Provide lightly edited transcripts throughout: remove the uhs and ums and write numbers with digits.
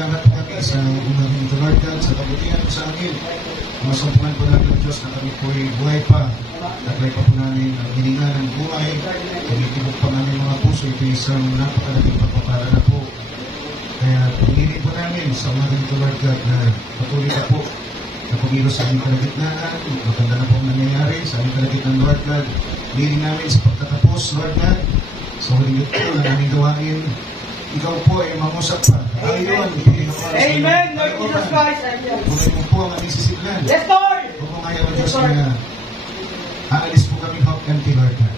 Salamat po kami sa unang ito, Lord God, sa kabutihan po sa amin. Masumpungan po natin, Diyos, na kami po'y buhay pa. Taglay pa po namin ang hininga ng buhay. Tumitibok pa namin mga puso. Ito isang napakalaking pagpapala na po. Kaya pumili po namin sa umaga ito, Lord God, na patuloy na po na pumilos sa aming kalagitnaan. Maganda na po ang nangyayari sa aming kalagitnaan, Lord God. Pumili namin sa pagtatapos, Lord God. Sa huling ito na aming gawain. Ikaw po ay mangusap pa. Ayon. Amen, Lord Jesus Christ. Tulay mo po ang aming sisiglan. Yes, Lord. Huwag mo ngayon, O Diyos, na aalis po kami half empty, Lord God.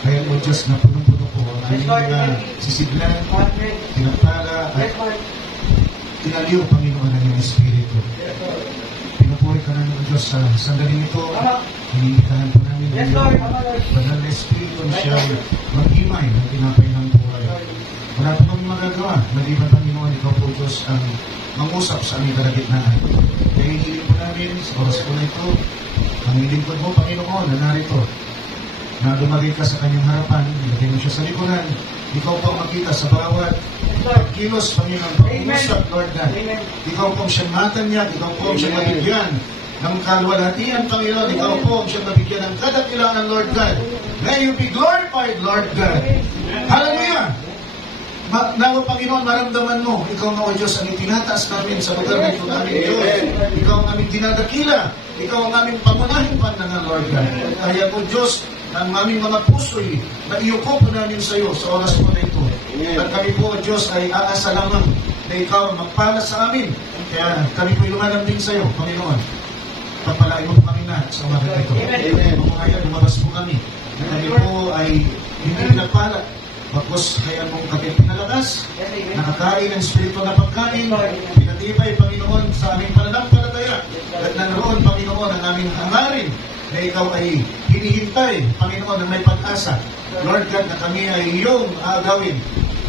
Kaya, O Diyos, na punong-puno po ang aming mga sisiglan, tinapala, at tinaliw, Panginoon, ang iyong Espiritu. Pinupuri ka namin, O Diyos, sa sandaling ito. Hinihitahan po namin ang iyong banal na Espiritu na siya mag-himay ng tinapay ng buhay. Wala po kami magagawa. Maliban, Panginoon, ikaw po, Diyos, ang mangusap sa aming kalagitnaan. Kaya hihiling po namin sa oras po na ito, ang hilingkod mo, Panginoon, na narito, na lumagay ka sa kanyang harapan, ilagay mo siya sa likuran, ikaw po ang makita sa bawat pagkilos, Panginoon, pag-usap, Lord God. Ikaw po ang siyang matanyag, ikaw po ang siyang mabigyan ng kaluwalhatian, Panginoon, ikaw po ang siyang mabigyan ng kadakilangan, Lord God. May you be glorified, Lord God. Hallelujah! Nawa, Panginoon, maramdaman mo, ikaw nga, O Diyos, ang itinataas namin sa lugar na ito namin ngayon. Ikaw ang aming dinadakila. Ikaw ang aming pangunahing pandangan, Lord God. Kaya, O Diyos, ang aming mga puso'y naiuko po namin sa iyo sa oras po na ito. At kami po, O Diyos, ay aasa lamang na ikaw magpala sa amin. Kaya kami po'y lumalambing sa iyo, Panginoon. Pagpalain mo po kami na sa umaga na ito. Kaya lumabas po kami. Kami po ay hindi pinagpala. Bakos kaya mong kami pinalakas, nakakain ng spirito na pagkain, pinatibay, Panginoon, sa aming pananampalataya. At naroon, Panginoon, ang aming hangarin na ikaw ay hinihintay, Panginoon, na may pag-asa. Lord God, na kami ay iyong agawin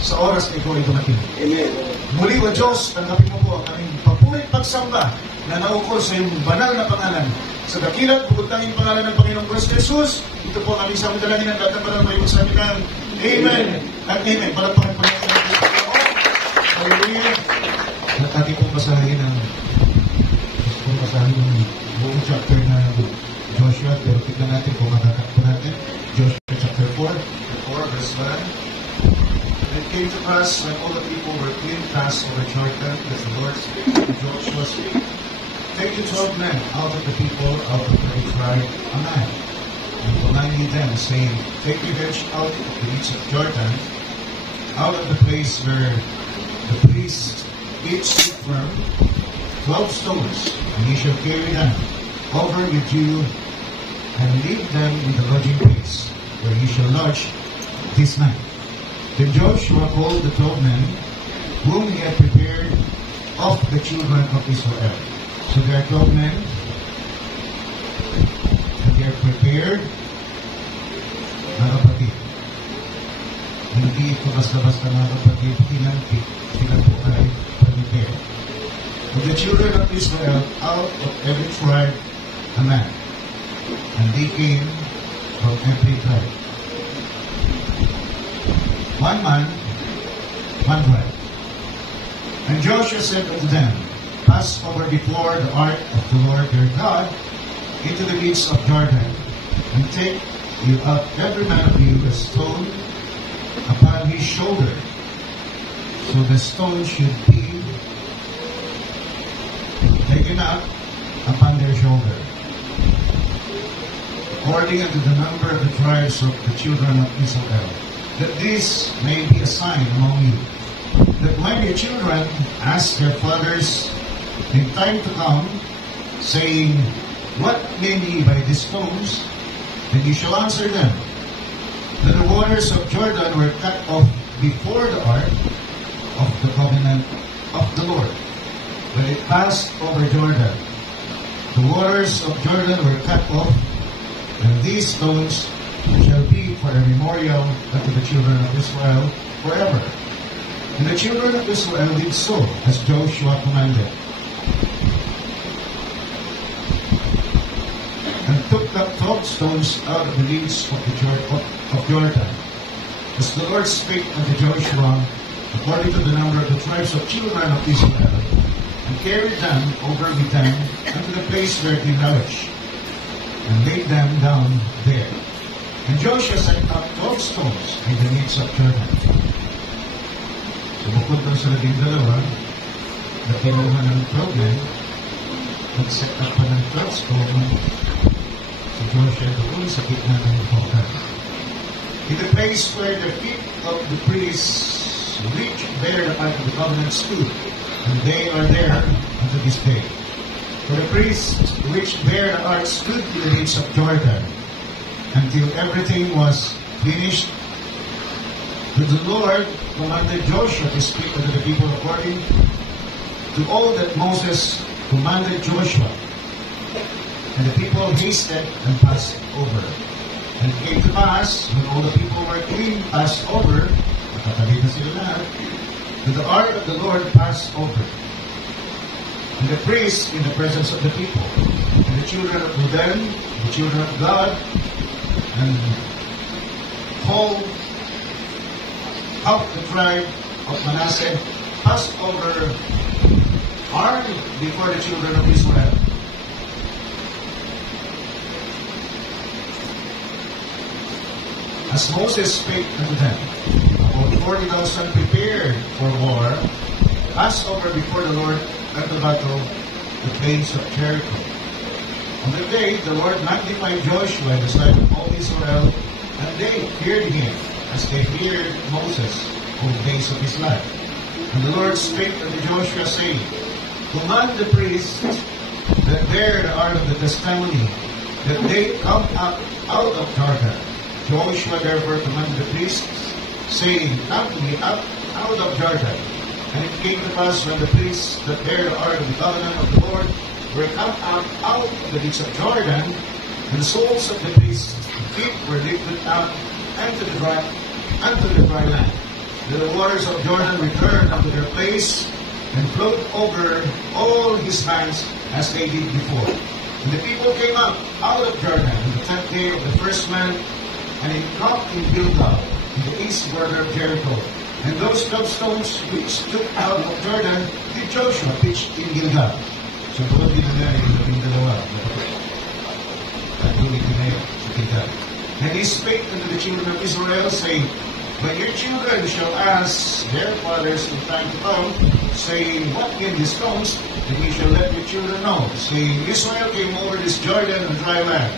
sa oras na ikaw ay dumating. Amen. Muli, O Diyos, tanggapin mo po ang aming papulit pagsamba na naukol sa iyong banal na pangalan. Sa dakilat, bugutangin pangalan ng Panginoong Jesus, ito po ang aming samudalangin ng lahat ng banal na iyong samitan. Amen. At amen. Palagpakan po natin ang Diyos. Hallelujah. At ating pong basahin ng buong chapter na Joshua. Pero tignan natin kung matatak po natin. Joshua chapter 4 verse 1. And it came to pass when all the people were clean passed over Jordan, as the Lord spake to Joshua, saying, Take the 12 men out of the people, out of every tribe, a man. And command ye them, saying, Take revenge out of the reach of Jordan, out of the place where the priests each stood firm, 12 stones, and ye shall carry them over with you, and leave them in the lodging place, where ye shall lodge this night. Then Joshua called the 12 men, whom he had prepared of the children of Israel. So there are 12 men, and they are prepared, mga kapatid. Hindi ito basta-basta mga kapatid, tinantik, sila po ay prepared. With the children of Israel, out of every tribe, a man. And they came from every tribe. One man, one tribe. And Joshua said unto them, Pass over before the ark of the Lord your God into the midst of Jordan, and take you up every man of you a stone upon his shoulder. So the stone should be taken up upon their shoulder, according unto the number of the tribes of the children of Israel, that this may be a sign among you, that when your children ask their fathers in time to come, saying, What mean ye by these stones? Then you shall answer them, that the waters of Jordan were cut off before the ark of the covenant of the Lord. When it passed over Jordan, the waters of Jordan were cut off, and these stones shall be for a memorial unto the children of Israel forever. And the children of Israel did so, as Joshua commanded, and took the 12 stones out of the midst of Jordan, as the Lord spake unto Joshua according to the number of the tribes of children of Israel, and carried them over with them unto the place where they nourished, and laid them down there. And Joshua set up 12 stones in the midst of Jordan. So bukod doon sa 12, na kinuha ng 12 men, nag-set up pa ng 12 stones si Joshua doon sa gitna ng Jordan. In the place where the feet of the priests reached there the ark of the covenant stood, and they are there unto this day. For the priests which bear the ark stood in the midst of Jordan, until everything was finished. But the Lord commanded Joshua to speak unto the people according to all that Moses commanded Joshua. And the people hasted and passed over. And it came to pass, when all the people were clean passed over, nakatabi na sila lahat, that the ark of the Lord passed over. And the priests in the presence of the people, and the children of Reuben, the children of God, and whole of the tribe of Manasseh passed over armed before the children of Israel. As Moses spake unto them, about 40,000 prepared for war, passed over before the Lord at the battle, the plains of Jericho. On the day the Lord magnified Joshua in the sight of all Israel, and they feared him as they feared Moses all the days of his life. And the Lord spake unto Joshua, saying, Command the priests that bear the ark of the testimony, that they come up out of Jordan. Joshua therefore commanded the priests, saying, Come ye up out of Jordan. And it came to pass when the priests that bear the ark of the covenant of the Lord were come up out of the midst of Jordan, and the soles of the priests' feet were lifted up unto the dry land. The waters of Jordan returned unto their place, and flowed over all his banks as they did before. And the people came up out of Jordan on the 10th day of the first month, and encamped in Gilgal, in the east border of Jericho. And those 12 stones which took out of Jordan did Joshua pitch in Gilgal. So doon din na yung labing dalawa. At ulit din na yun sa Gilgal. And he spake unto the children of Israel, saying, When your children shall ask their fathers in time to come, saying, What mean these stones? Then ye shall let your children know, saying, Israel came over this Jordan on dry land.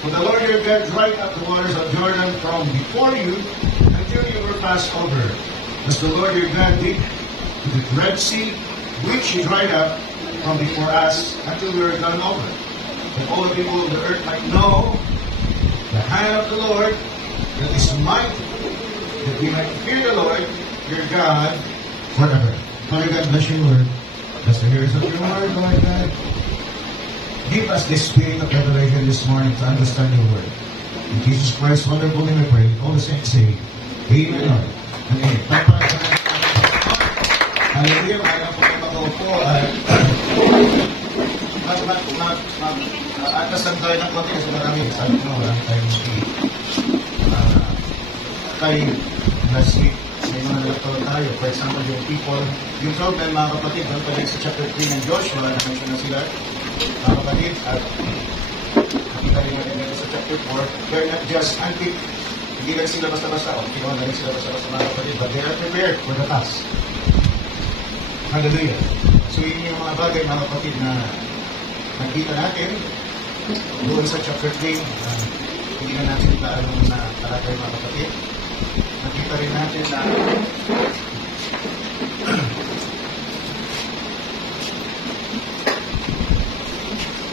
For the Lord your God dried up the waters of Jordan from before you until you were passed over, as the Lord your God did to the Red Sea, which he dried up from before us until we were gone over. That all the people of the earth might know the hand of the Lord that is mighty, that we might fear the Lord your God forever. Father God, bless your word. Bless the hearers of your word, Lord God. Give us the spirit of revelation this morning to understand your word. In Jesus Christ's wonderful name we pray. All the saints say, Amen, Lord. And amen. Hallelujah. Mayroon po kayo mag-upo. Atas lang tayo ng konti kasi marami. Sabi ko, marami tayong kay last week, may mga nagturo tayo. For example, yung people, yung problem, mga kapatid, doon pala sa chapter 3 ng Joshua, na-mention na sila, mga kapatid, at nakita rin natin sa chapter 4, they're not just antique, hindi lang sila basta-basta, o kinuha na rin sila basta-basta mga kapatid, but they are prepared for the task. Hallelujah. So yun yung mga bagay, mga kapatid, na nakita natin doon sa chapter 3, hindi na natin paano na talagay mga kapatid. Nakita rin natin na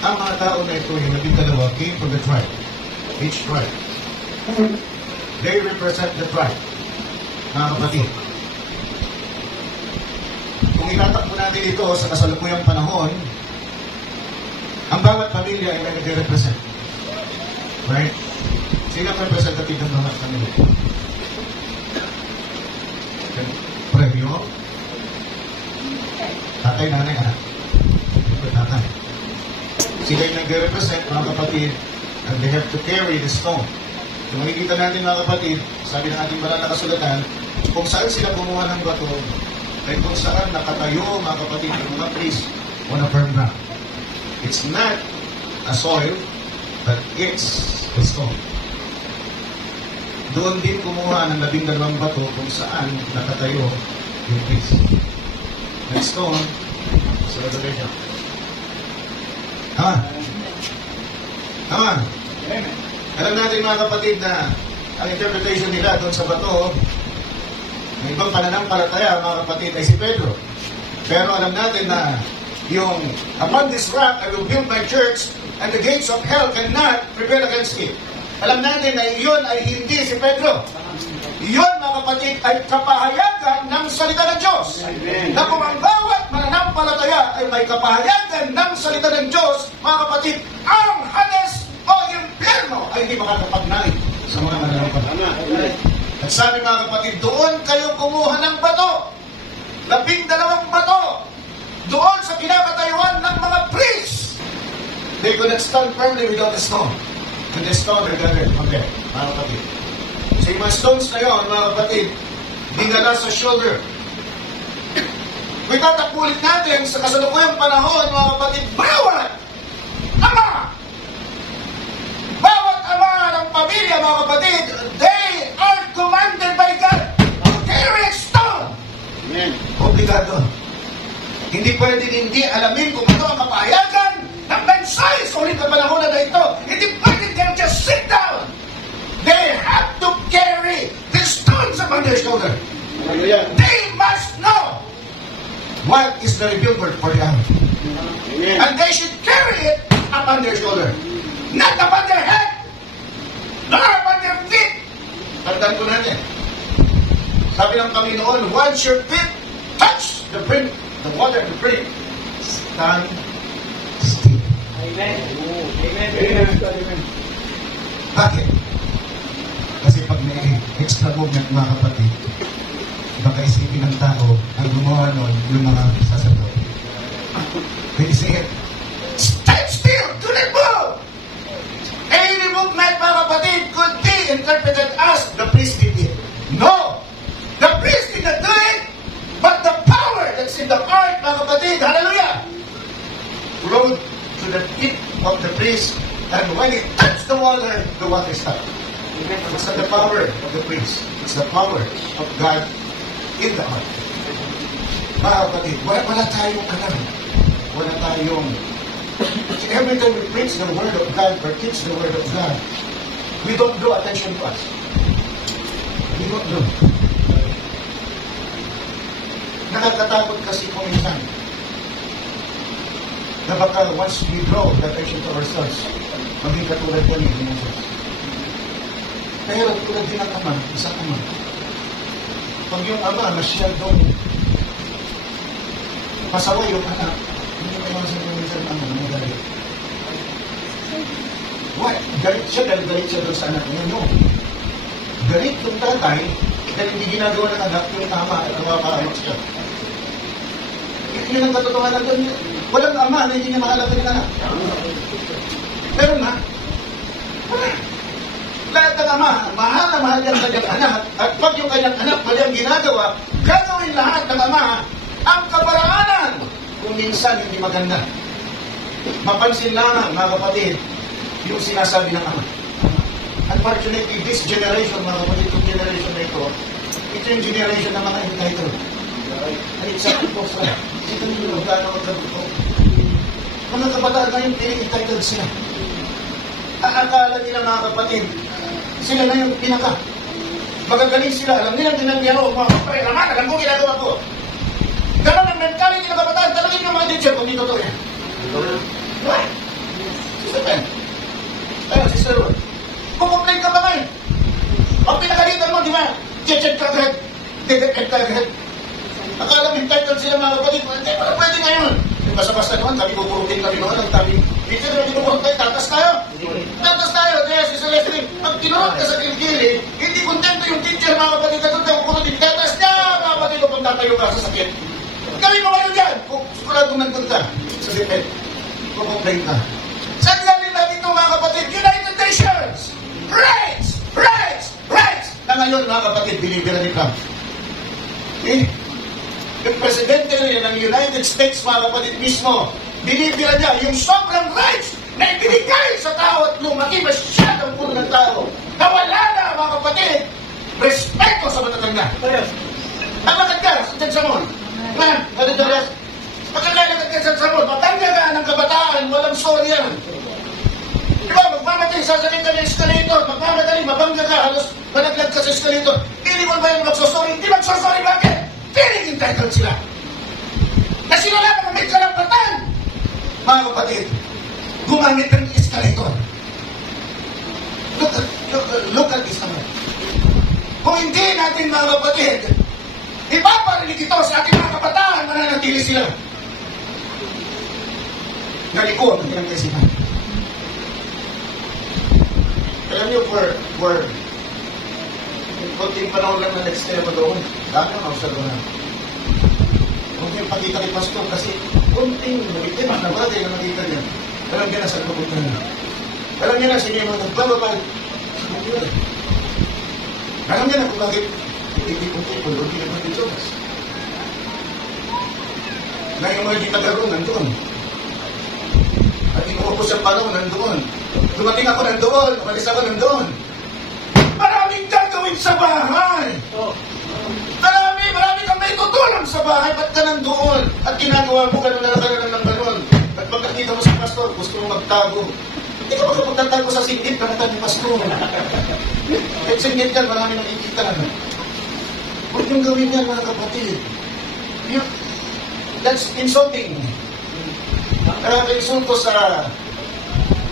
ang mga tao na ito, yung 12, came from the tribe. Each tribe. They represent the tribe. Mga kapatid. Kung itatakbo natin ito sa kasalukuyang panahon, ang bawat pamilya ay may nag-represent. Right? Sino ang representative ng bawat pamilya? Premyo? Tatay, nanay, anak. Ito, tatay. Sila yung nag-represent, mga kapatid, and they have to carry the stone. So makikita natin, mga kapatid, sabi ng ating banal na kasulatan, kung saan sila kumuha ng bato, ay kung saan nakatayo, mga kapatid, yung mga priest on a firm ground. It's not a soil, but it's a stone. Doon din kumuha ng 12 bato kung saan nakatayo yung priest. And stone, sa revelation. Tama. Alam natin mga kapatid na ang interpretation nila doon sa bato, may ibang pananampalataya mga kapatid ay si Pedro. Pero alam natin na yung upon this rock I will build my church and the gates of hell cannot prevail against it. Alam natin na iyon ay hindi si Pedro. Iyon mga kapatid ay kapahayagan ng salita ng Diyos. Amen. Na kung ang bawat mananampalataya ay may kapahayagan ng salita ng Diyos, mga kapatid, ang Hades o impyerno ay hindi makakapagnaig sa mga mananampalataya. At sabi mga kapatid, doon kayo kumuha ng bato. 12 bato. Doon sa pinakatayuan ng mga priests. They could not stand firmly without a stone. And the stone are gathered from there, mga kapatid. So yung mga stones na yun, mga kapatid, dinala sa shoulder. Kung tatapulit natin sa kasalukuyang panahon, mga kapatid, bawat ama ng pamilya, mga kapatid, they are commanded by God to carry a stone. Amen. Obligado. Hindi pwedeng hindi alamin kung ito ang kapahayagan ng mensahe sa ulit na panahon na ito. Hindi pwedeng they just sit down. They have to carry the stones upon their shoulder. Hallelujah. They must know what is the revealed word for the hour. And they should carry it upon their shoulder. Not upon their head. Nor upon their feet. Tandaan ko natin. Sabi ng Panginoon, once your feet touch the brink, the water, the brink, stand still. Amen. Amen. Amen. Bakit? Kasi pag may extra movement, mga kapatid, baka isipin ng tao ang gumawa nun yung mga sasadote. They say, stand still! Do not move! Any movement, mga kapatid, could be interpreted as the priest did it. No! The priest did not do it, but the power that's in the heart, mga kapatid, hallelujah, flowed to the feet of the priest, and when it touched the water stopped. It's not the power of the priest. It's the power of God in the heart. Mga kapatid, wala tayong alam. Wala tayong... Every time we preach the word of God or teach the word of God, we don't draw attention to us. We don't do. Nakakatakot kasi kung minsan na baka once we draw the attention to ourselves, maging katulad yan ni Jesus. Pero tulad din ang ama, isang ama. Pag yung ama masyadong pasaway yung anak, hindi kayo masasabi ng ama na magalit. What? Galit siya doon sa anak niya? No. Galit yung tatay dahil hindi ginagawa ng anak yung tama at nakakaamak siya. Yun ang katotohanan doon. Walang ama na hindi niya mahalaga ng anak. Pero na, lahat ng ama, mahal na mahal yan kanyang anak, at pag yung kanyang anak mali ang ginagawa, gagawin lahat ng ama ang kaparaanan kung minsan hindi maganda. Mapansin lang, mga kapatid, yung sinasabi ng ama. Unfortunately, this generation, mga kapatid, yung generation na ito yung generation ng mga entitled. Ay, sabi ko sa ito nyo, gano'n ang gano'n. Mga kabataan na yung entitled sila. Akala nila, mga kapatid, sila na yung pinaka. Magagaling sila. Alam nila, dinagyan mga kapatid, naman, alam ko ginagawa ko. Gano'n ang mentality ng kabataan. Talagin yung mga teacher kung dito to yan. What? Sister Ben. Ayun, Sister Ruth. Kukomplain ka ba ngayon? Ang pinakalitan mo, di ba? Check ka agad. Dedekad ka agad. Akala mo entitled sila, mga kapatid. Hindi, parang pwede ngayon. Basta-basta naman, kami kukurutin kami naman. Ang tabi, teacher, kami kukurutin, tatas tayo. Tatas tayo. Kaya si Celestine, pag tinurot ka sa kilgili, hindi kontento yung teacher, mga kapatid, na doon kukurutin. Tatas niya, mga kapatid, kung tatayo ka sa sakit. Kami mo ngayon dyan. Kung siguradong nandun ka sa depend, kukomplain ka. Saan galing natin ito, mga kapatid? United Nations! Rights! Rights! Rights! Na ngayon, mga kapatid, binibira ni Trump. Yung presidente ng United States, mga kapatid, mismo, binibira niya yung sobrang rights na ibinigay sa tao at lumaki masyadong puno ng tao. Nawala na, mga kapatid, respeto sa matatanda. Malakad ka sa Tansamon. Pagkakalakad ka sa Tansamon, matanda ka ng kabataan, walang sorry yan. Diba, magmamatay, sasakit ka ng escalator, magmamatay, mabangga ka, halos malaglag ka sa escalator. Pili mo ba yung magsosorry? Hindi magsosorry, bakit? Feeling entitled sila. Kasi wala naman may karapatan. Mga kapatid, gumamit ng escalator. Look at this naman. Kung hindi natin, mga kapatid, ipaparinig ito sa ating mga kabataan, mananatili sila. Naliko ang pinagkasipan. Alam niyo, for konting panahon lang na nag-stema doon, dami ang usap doon. Kung yung pakita kay Pastor, kasi konting nabiktima na bagay na nakita niya, alam niya na sa kapunta niya. Alam niya na sige mga nagbababay. Alam niya na kung bakit hindi kong people, hindi naman dito. Na yung mga gitagaroon, nandun. At inuupo siyang panahon, nandun. Dumating ako nandun, umalis ako nandun. Maraming gagawin sa bahay. Marami kang may tutulong sa bahay. Ba't ka nandoon? At ginagawa mo gano'n na lang ng gano'n. At pagkakita mo sa pastor, gusto mo magtago. Hindi ka makapagtatago sa singit na mata ni pastor. Kahit singit yan, marami nakikita. Huwag yung gawin yan, mga kapatid. That's insulting. Insulto sa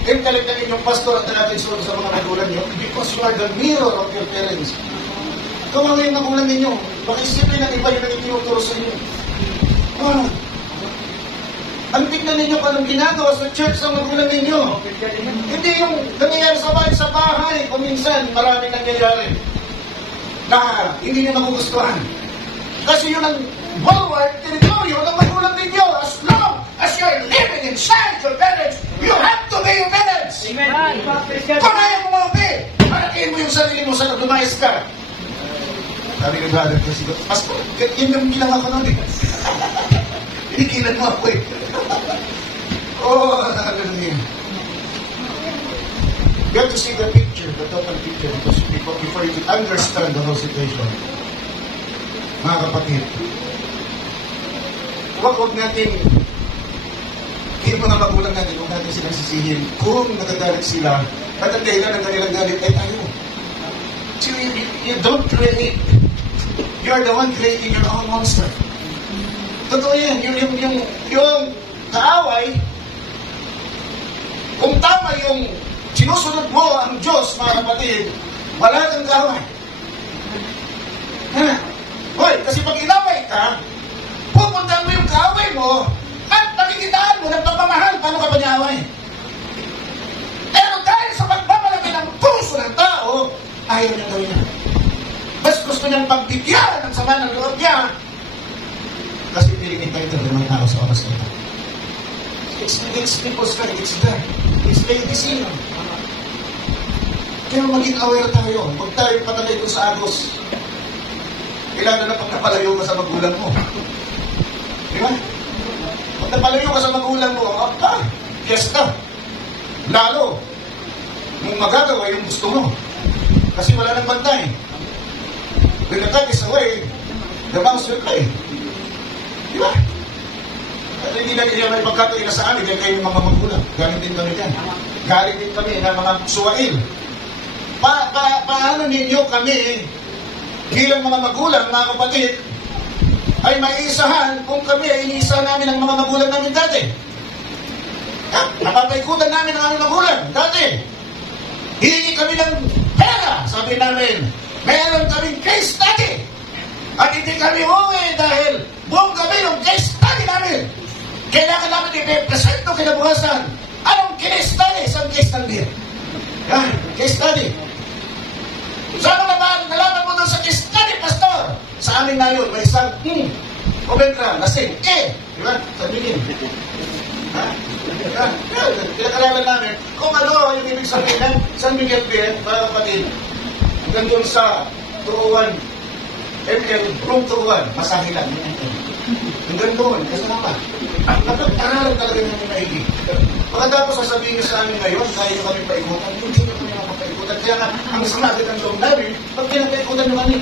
intellect ng inyong pastor at nakaka-insulto sa mga magulang niyo because you are the mirror of your parents. Kawawa yung magulang ninyo. Baka isipin ng iba yung itinuturo sa inyo. Ang tignan ninyo kung anong ginagawa sa church sa magulang ninyo. Hindi yung nangyayari sa bahay. Kuminsan, maraming nangyayari na hindi nyo magugustuhan. Kasi yun ang bulwark, teritoryo ng magulang ninyo. As long as you're living inside your parents, you have to be your parents. Amen. Kung ayaw mo mabuti, paratiin mo yung sarili mo sa lumayas ka. Sabi ni brother kasi, Pastor, yun yung ginawa ko nun eh. Hinikilan mo ako eh. Hallelujah. You have to see the picture, the total picture, because before you understand the whole situation. Mga kapatid, huwag natin, yung mga magulang natin, huwag natin silang sisihin. Kung nagagalit sila, at ang dahilan ng kanilang galit ay tayo. So you don't create. You are the one creating your own monster. Totoo yan. Yung kaaway, kung tama yung sinusunod mo ang Diyos, mga kapatid, wala kang kaaway. Hoy, kasi pag inaway ka, pupuntahan mo yung kaaway mo at pakikitaan mo ng pagmamahal, paano ka ba niaway? Pero dahil sa pagbabalaki ng puso ng tao, ayaw niyang gawin niya. Mas gusto niyang pagbigyan ng sama ng loob niya kasi piling entitled ng mga tao sa oras na ito. It's people's right, it's there. It's lady's Kaya maging aware tayo. Huwag tayo patalay doon sa agos. Kailangan na pag napalayo ka sa magulang mo. Di ba? Pag napalayo ka sa magulang mo, fiesta. Lalo, kung magagawa yung gusto mo. Kasi wala nang bantay. When the cat is away, the mouse will play. Di ba? At hindi na niya may pagkatuloy na sa amin, dahil kayo yung mga magulang. Galing din kami dyan. Galing din kami na mga suwail. Paano ninyo kami, bilang mga magulang, mga kapatid, ay maisahan kung kami ay iniisahan namin ang mga magulang namin dati? Napapaikutan namin ang aming magulang dati. Hihingi kami ng pera, sabi namin. Meron kaming case study. At hindi kami uwi dahil buong kami yung case study namin. Kailangan namin i-present ito kinabukasan. Anong case study? Saan case study? Case study. Saan mo nalaman mo doon sa case study, Pastor? Sa amin na yun, may isang Obentra, lasing, diba? Sabihin. Pinakalaman namin kung ano yung ibig sabihin ng San Miguel Bien, mga kapatid, hanggang doon sa turuan room to one, masahe lang. Hanggang doon, kasama. Nag-aralan talaga namin maigi. Pagkatapos sasabihin niyo sa amin ngayon, kaya nyo kami paikutan, hindi nyo kami makapaikutan. Kaya nga, ang sakit ng loob namin, pag pinapaikutan nyo kami,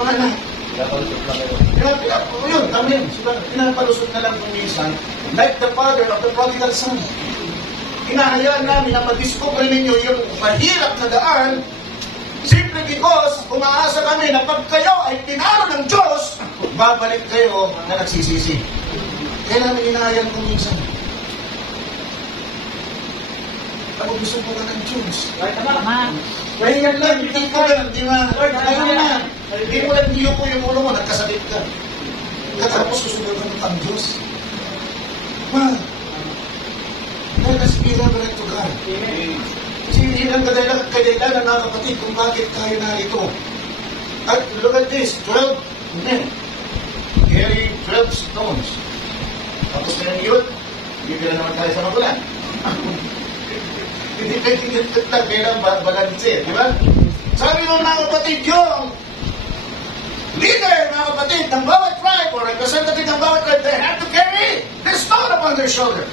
mga na. Yun, kami yun. Pinapalusot na lang kung minsan, like the father of the prodigal son. Hinahayaan namin na mag-discover ninyo yung mahirap na daan, simply because umaasa kami na pag kayo ay pinaro ng Diyos, babalik kayo na nagsisisi. Kaya namin hinahayaan kung minsan. Ako gusto ko ka ng Diyos. Kaya lang, hindi ko lang, di ba? Kaya na. Hindi mo lang niyo po yung ulo mo, nagkasakit ka. Katapos susunod mo ang Diyos. Ma, let us be reverent to God. Kasi yun ang kadahilan na kapatid kung bakit tayo narito. At look at this, 12 men carry 12 stones. Tapos na yung yun, bibila naman tayo sa magulan. Hindi pwedeng nagtatag kailang balanse, di ba? Sabi ng mga kapatid yung leader, mga kapatid, ng bawat tribe or representative ng bawat tribe, they have to carry the stone upon their shoulder.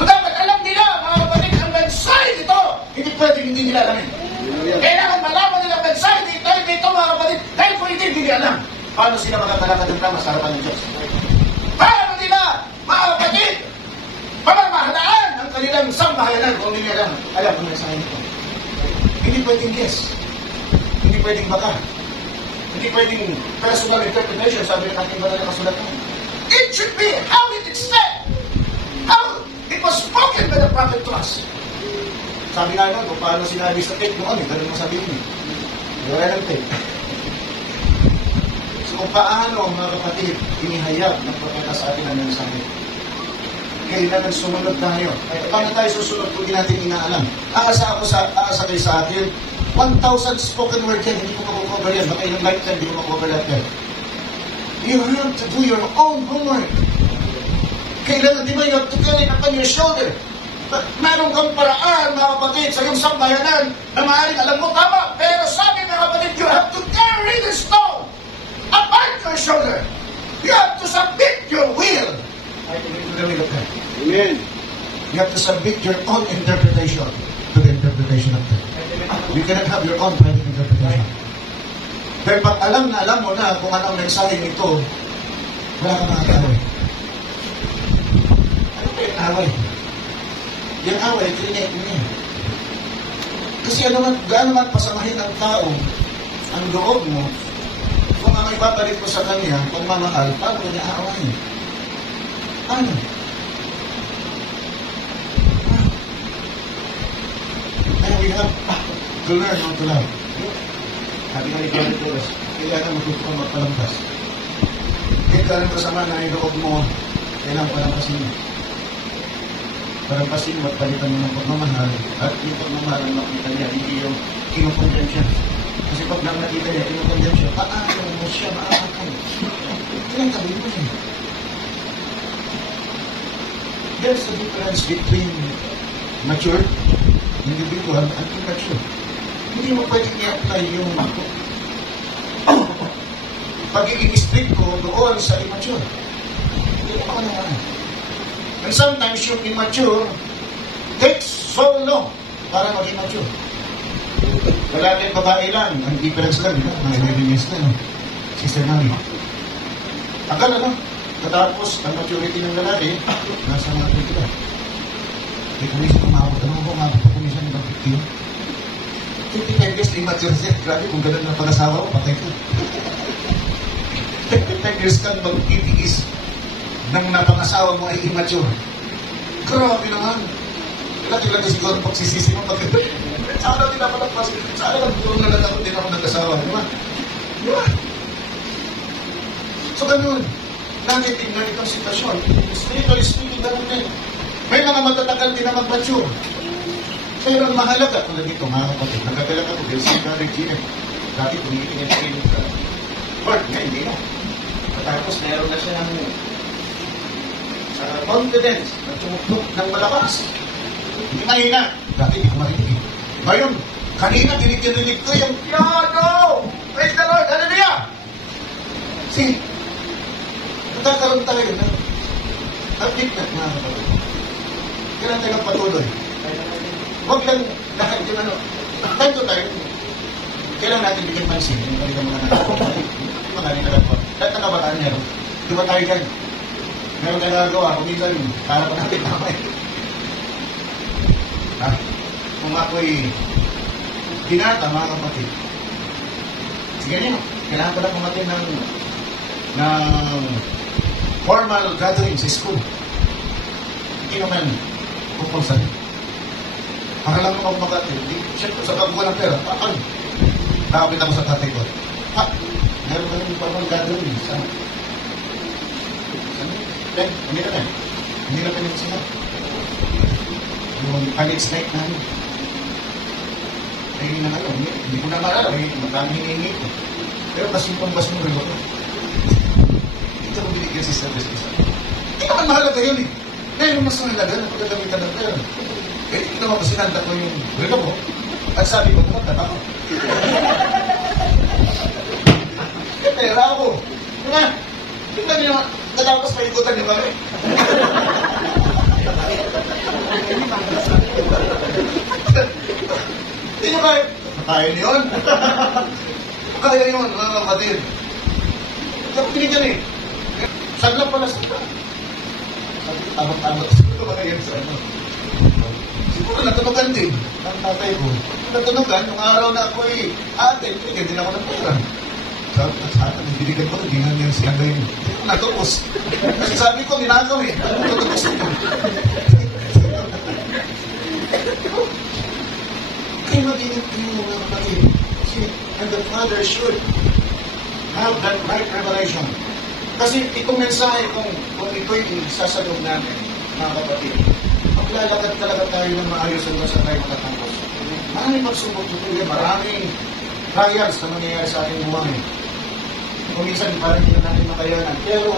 So dapat alam nila, mga kapatid, ang mensahe dito, hindi pwedeng hindi nila alamin. Kailangan malaman nila ang mensahe dito, mga kapatid, dahil kung hindi alam, paano sila makakalakad ng tama sa harapan ng Diyos? Paano nila, mga kapatid, pamamahalaan ang kanilang sambahayanan kung hindi alam ang mensahe nito. Hindi pwedeng guess. Hindi pwedeng baka. Hindi pwedeng personal interpretation, sabi ng ating banal na kasulatan. It should be how it is said. How it was spoken by the prophet to us. Sabi nga nun, kung paano sinabi sa tape noon, ganun mo sabihin niyo. Wala ng tape. So kung paano, mga kapatid, inihayag ng propeta sa atin ang mensahe. Kailangan sumunod tayo. Paano tayo susunod kung hindi natin inaalam? Aasa kayo sa akin, 1,000 spoken word yan, hindi ko makukover yan. Baka ilang lifetime, hindi ko makukover lahat yan. You have to do your own homework. Kailangan, di ba, you have to carry it upon your shoulder. Meron kang paraan, mga kapatid, sa iyong sambayanan na maaaring alam mo tama. Pero sabi, mga kapatid, you have to carry the stone upon your shoulder. You have to submit your will. Amen. You have to submit your own interpretation to the interpretation of God. You cannot have your own private interpretation. Pero pag alam mo na kung anong mensahe nito, wala kang makakaway. Ano ba yung away? Yung away, trinate mo yan. Kasi gaano man pasamahin ng tao ang loob mo, kung ang ibabalik mo sa kanya, pagmamahal, paano niya aawain? Paano? And we have to learn how to love. Sabi nga ni Brother Torres, kailangan matuto kang magpalampas. Kahit galing kasama na yung loob mo, kailangan palampasin mo. Palampasin mo at palitan mo ng pagmamahal, at yung pagmamahal ang makita niya, hindi yung kinukondem siya. Kasi pag nakita niya, kinukondem siya, paano mo siya maaakan? Kailangan sabihin mo siya. There's a difference between mature individual and immature. Hindi mo pwedeng i-apply yung pagiging strict ko doon sa immature. Hindi ako naman. And sometimes yung immature takes so long para maging mature. Wala din babae lang. Ang difference lang, mga 11 years na, no? Sister Mami. Agad, ano? Katapos, ang maturity ng lalaki, nasa mga 20 ka. Hindi kami siya kumabot. Ano mo kumabot pa kami siya ng 15? 55 years, immature siya. Grabe, kung gano'n ng pag-asawa ko, patay ko. 55 years kang mag-titiis nang napangasawa mo ay immature. Grabe naman. Kailan talaga siguro pagsisisi mo pag sana pinapalagpas. Sana nagpulong na lang ako, din ako nag-asawa. Di ba? Di ba? So ganun. Natitignan itong sitwasyon. Spiritually speaking, ganun din. May mga matatagal din na mag-mature. Pero ang mahalaga, kung dito, mga kapatid, nagkatalang ako, there's some kind of GM. Dati, tumitingin sa inyo ka. Lord, na hindi na. Tapos, meron na siya ng confidence na tumupok ng malakas. Hindi mahina. Dati, hindi ko marinig. Ngayon, kanina, dinidinig ko yung piano! Praise the Lord! Hallelujah! Kasi, nagkakaroon tayo ng addict na mga kapatid. Kailangan tayo patuloy. Huwag lang lahat yung ano. Tayo tayo. Kailangan natin bigyan pansin yung kanilang mga nagkakaroon. Yung mga nagkakaroon. Lahat ng kabataan niya, di ba tayo dyan? Meron tayo nagagawa. Kung minsan, para pa natin naman. Kung ako'y binata, mga kapatid, sige niyo, kailangan ko na pumatin ng formal gathering sa school. Hindi naman compulsory. Para lang ako makatid. Siyempre, sa bago ko ng pera, nakapit ako sa tatay ko. Meron ka ng formal gathering. Hindi na. Hindi na pinagsimula. Yung college night namin. Ay, hindi ko na maalala. Magkami hinihingi ko. Pero kasimpang bas mo rin ako. Hindi ko binigyan si service ko sa akin. Hindi naman mahalaga yun eh. Ngayon, mas mahalaga na pagkagamitan ng pera. Eh, hindi naman kasi sinanda ko yung relo mo. At sabi ko, pumunta ako. Eh, pera ako. Nga, tingnan niyo, natapos na ikutan niyo kami. Hindi nyo kaya. Kaya niyo yun. Kaya yun, mga kapatid. Dapat binigyan eh. Saglang pala sa sabi ko, tamang-tamang. Siguro ba kayo sa ano? Siguro natunugan din ng tatay ko. Natunugan, yung araw na ako atin, binigyan din ako ng pera. Sabi ko, sa atin, binigyan ko, hindi nga niya siya ngayon. Hindi ko natupos. Kasi sabi ko, ninakaw eh. Ano ko natupos ko? Kaya mag-ingat kayo mga kapatid. And the Father should have that right revelation. Kasi itong mensahe, kung ito'y sasalog namin, mga kapatid, maglalagad talaga tayo ng maayos hanggang sa tayo matatapos. Maraming pagsubok dito, maraming trials na mangyayari sa ating buhay. Kung minsan, parang hindi na natin makayanan. Pero,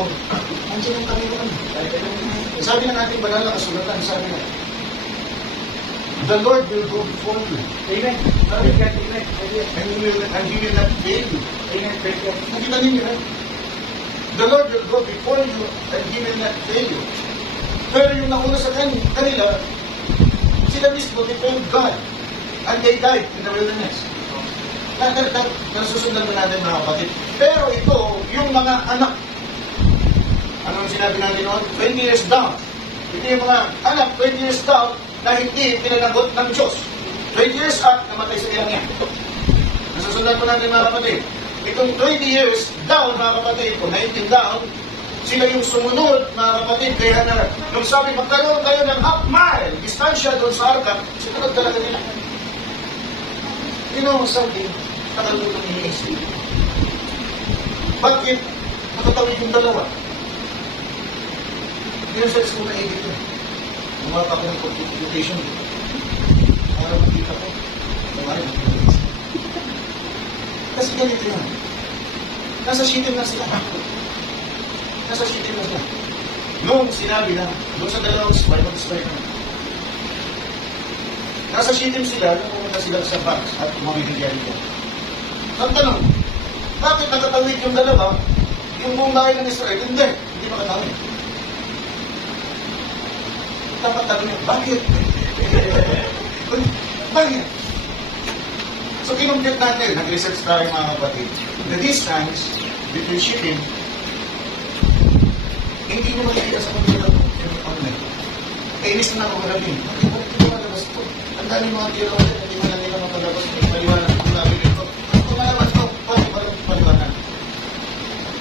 nandiyan yung Panginoon. Sabi na natin, banal na kasulatan, sabi na, the Lord will go before you. Amen. Amen. And He will not fail you. Amen. Nakita ninyo, eh? The Lord will go before you and He will not fail you. Pero yung nauna sa kanila, sila mismo, they failed God. And they died in the wilderness. Nasusundan mo natin mga kapatid. Pero ito, yung mga anak, anong sinabi natin noon? 20 years down. Ito yung mga anak, 20 years down, na hindi pinanagot ng Diyos. 20 years up, namatay sa ilang yan. Nasusundan mo natin mga kapatid. Itong 20 years down, mga kapatid, o 19 down, sila yung sumunod, mga kapatid, kaya na, nung sabi, magkaroon kayo ng half mile, distansya doon sa arka, sumunod talaga nila. You know, something, nakalutong iniisip. Bakit nakatawid yung dalawa? Yun sa school na ibig ko. Umaka ko ng quotation. Para makita ko. Kumari makita. Kasi ganito yun. Nasa shitin na sila. Nasa shitin na sila. Noong sinabi na, doon sa dalawang spy, mag-spy na. Nasa shitin sila, nung pumunta sila sa box at mamibigyan nila. Ang tanong, bakit nakatawid yung dalawa, yung buong bahay ng Israel? Hindi makatawid. Dapat tanongin, bakit? Bakit? So, kinumpit natin, nag-research tayo mga kapatid. The distance between shipping, hindi nyo makikita sa pagkira online. Inis na ako maraming. Bakit hindi malabas ito? Ang dami mga tira ulit, hindi mo na nila makalabas. Paliwanag ito namin ito. Kung malabas ito, paliwanag.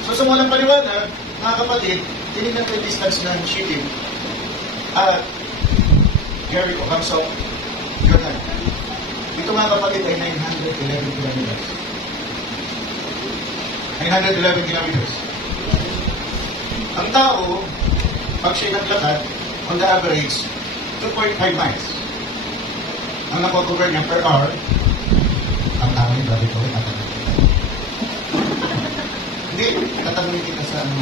So, sa mulang paliwanag, mga kapatid, tinignan ko yung distance ng shipping. Jericho, Hamsok, Jordan. Ito mga kapatid ay 911 kilometers. 911 kilometers. Ang tao, pag siya naglakad, on the average, 2.5 miles. Ang nakocover niya per hour, ang tao yung babi ko, hindi, tatanungin kita sa ano,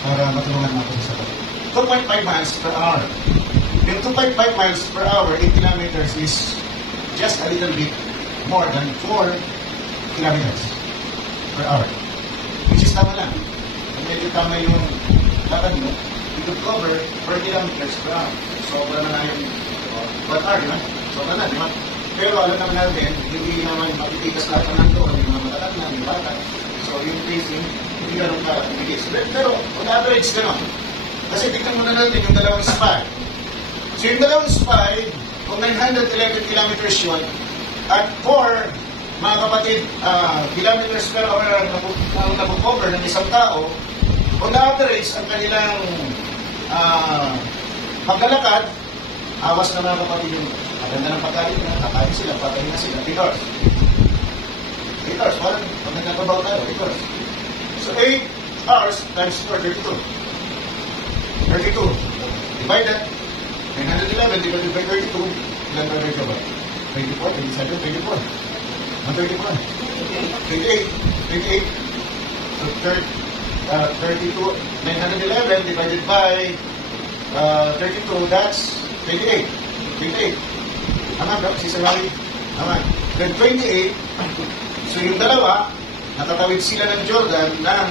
para matulungan natin sa sagot. 2.5 miles per hour. Yung 2.5 miles per hour, 8 kilometers is just a little bit more than 4 kilometers per hour. Which is tama lang. medyo tama yung lakad mo, you could cover 4 kilometers per hour. Sobra na yung 1 hour, di ba? Sobra na, di ba? Pero alam naman natin, hindi naman matitikas lahat ng nando, hindi naman matatag na, hindi bata. So yung pacing, hindi ganun ka-bilis. Pero on average, gano'n. Kasi tignan muna natin yung dalawang spy. So yung dalawang spy, kung 911 kilometers yun, at 4, mga kapatid, kilometers per hour ang nabukover ng isang tao, on average, ang kanilang paglalakad, awas na mga kapatid yung maganda ng pagkain na, kakain sila, patayin na sila, 8 hours. 8 hours, parang pag nagkakabaw tayo, 8 hours. So 8 hours times 4, 32. 32. Divide that. 911 divided by 32, ilan ba rin ka ba? 24, 27, 24. 131. 28. 28. So 32, 911 divided by 32, that's 28. 28. Tama ba? Si Salari? Tama. Then 28, so yung dalawa, natatawid sila ng Jordan ng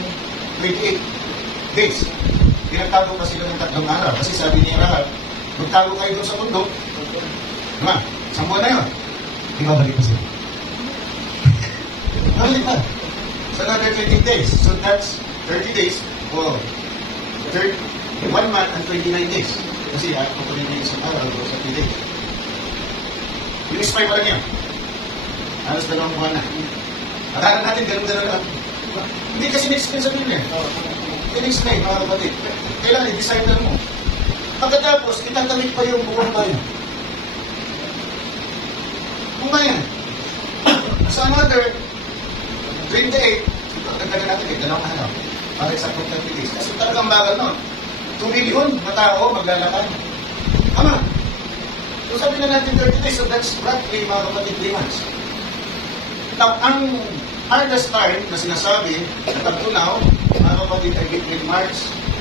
28 days. Pinagtago pa sila ng 3 araw. Kasi sabi niya Rahab, magtago kayo doon sa mundo. Diba? Isang buwan na yun. Di ba balik pa sila? Balik pa. So another 20 days. So that's 30 days. Oh, 1 month and 29 days. Kasi ako rin yung isang araw doon sa 30 days. Yung spy pa lang yan. Halos 2 buwan na. Akala natin ganun-ganun lang. Hindi kasi na-explain sa Biblia. In-explain, mga kapatid. Kailangan i-decide mo. Pagkatapos, itatawid pa yung buwan tayo. Kung ba yan? Sa another 28, ito, nagkagin natin eh, 2 araw. Para sa 30 days. Kasi talagang bagal nun. 2 million na tao maglalakad. Tama. So sabi na natin 30 days, so that's roughly mga kapatid 3 months. Now, ang hardest time na sinasabi na tagtunaw, mga kapatid ay between March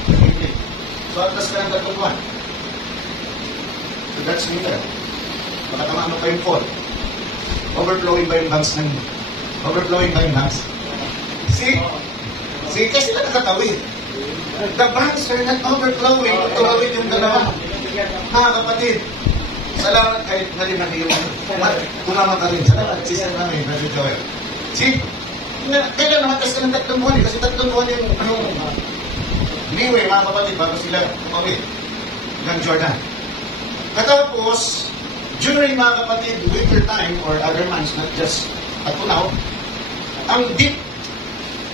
and April. So at last ka ng 3 buwan. So that's winter. Makatamaan mo pa yung fall. Overflowing ba yung banks ng... Overflowing ba yung banks? See? See, kasi sila nakatawid. The banks are not overflowing. Tumawid yung dalawa. Mga kapatid, salamat kahit mali na kayo. Tumama ka rin. Salamat. Sister namin, Brother Joel. See? Kailan nakatas ka ng 3 buwan kasi 3 buwan yung leeway, mga kapatid, bago sila tumawid ng Jordan. Katapos, during mga kapatid, winter time or other months, not just patunaw, ang deep,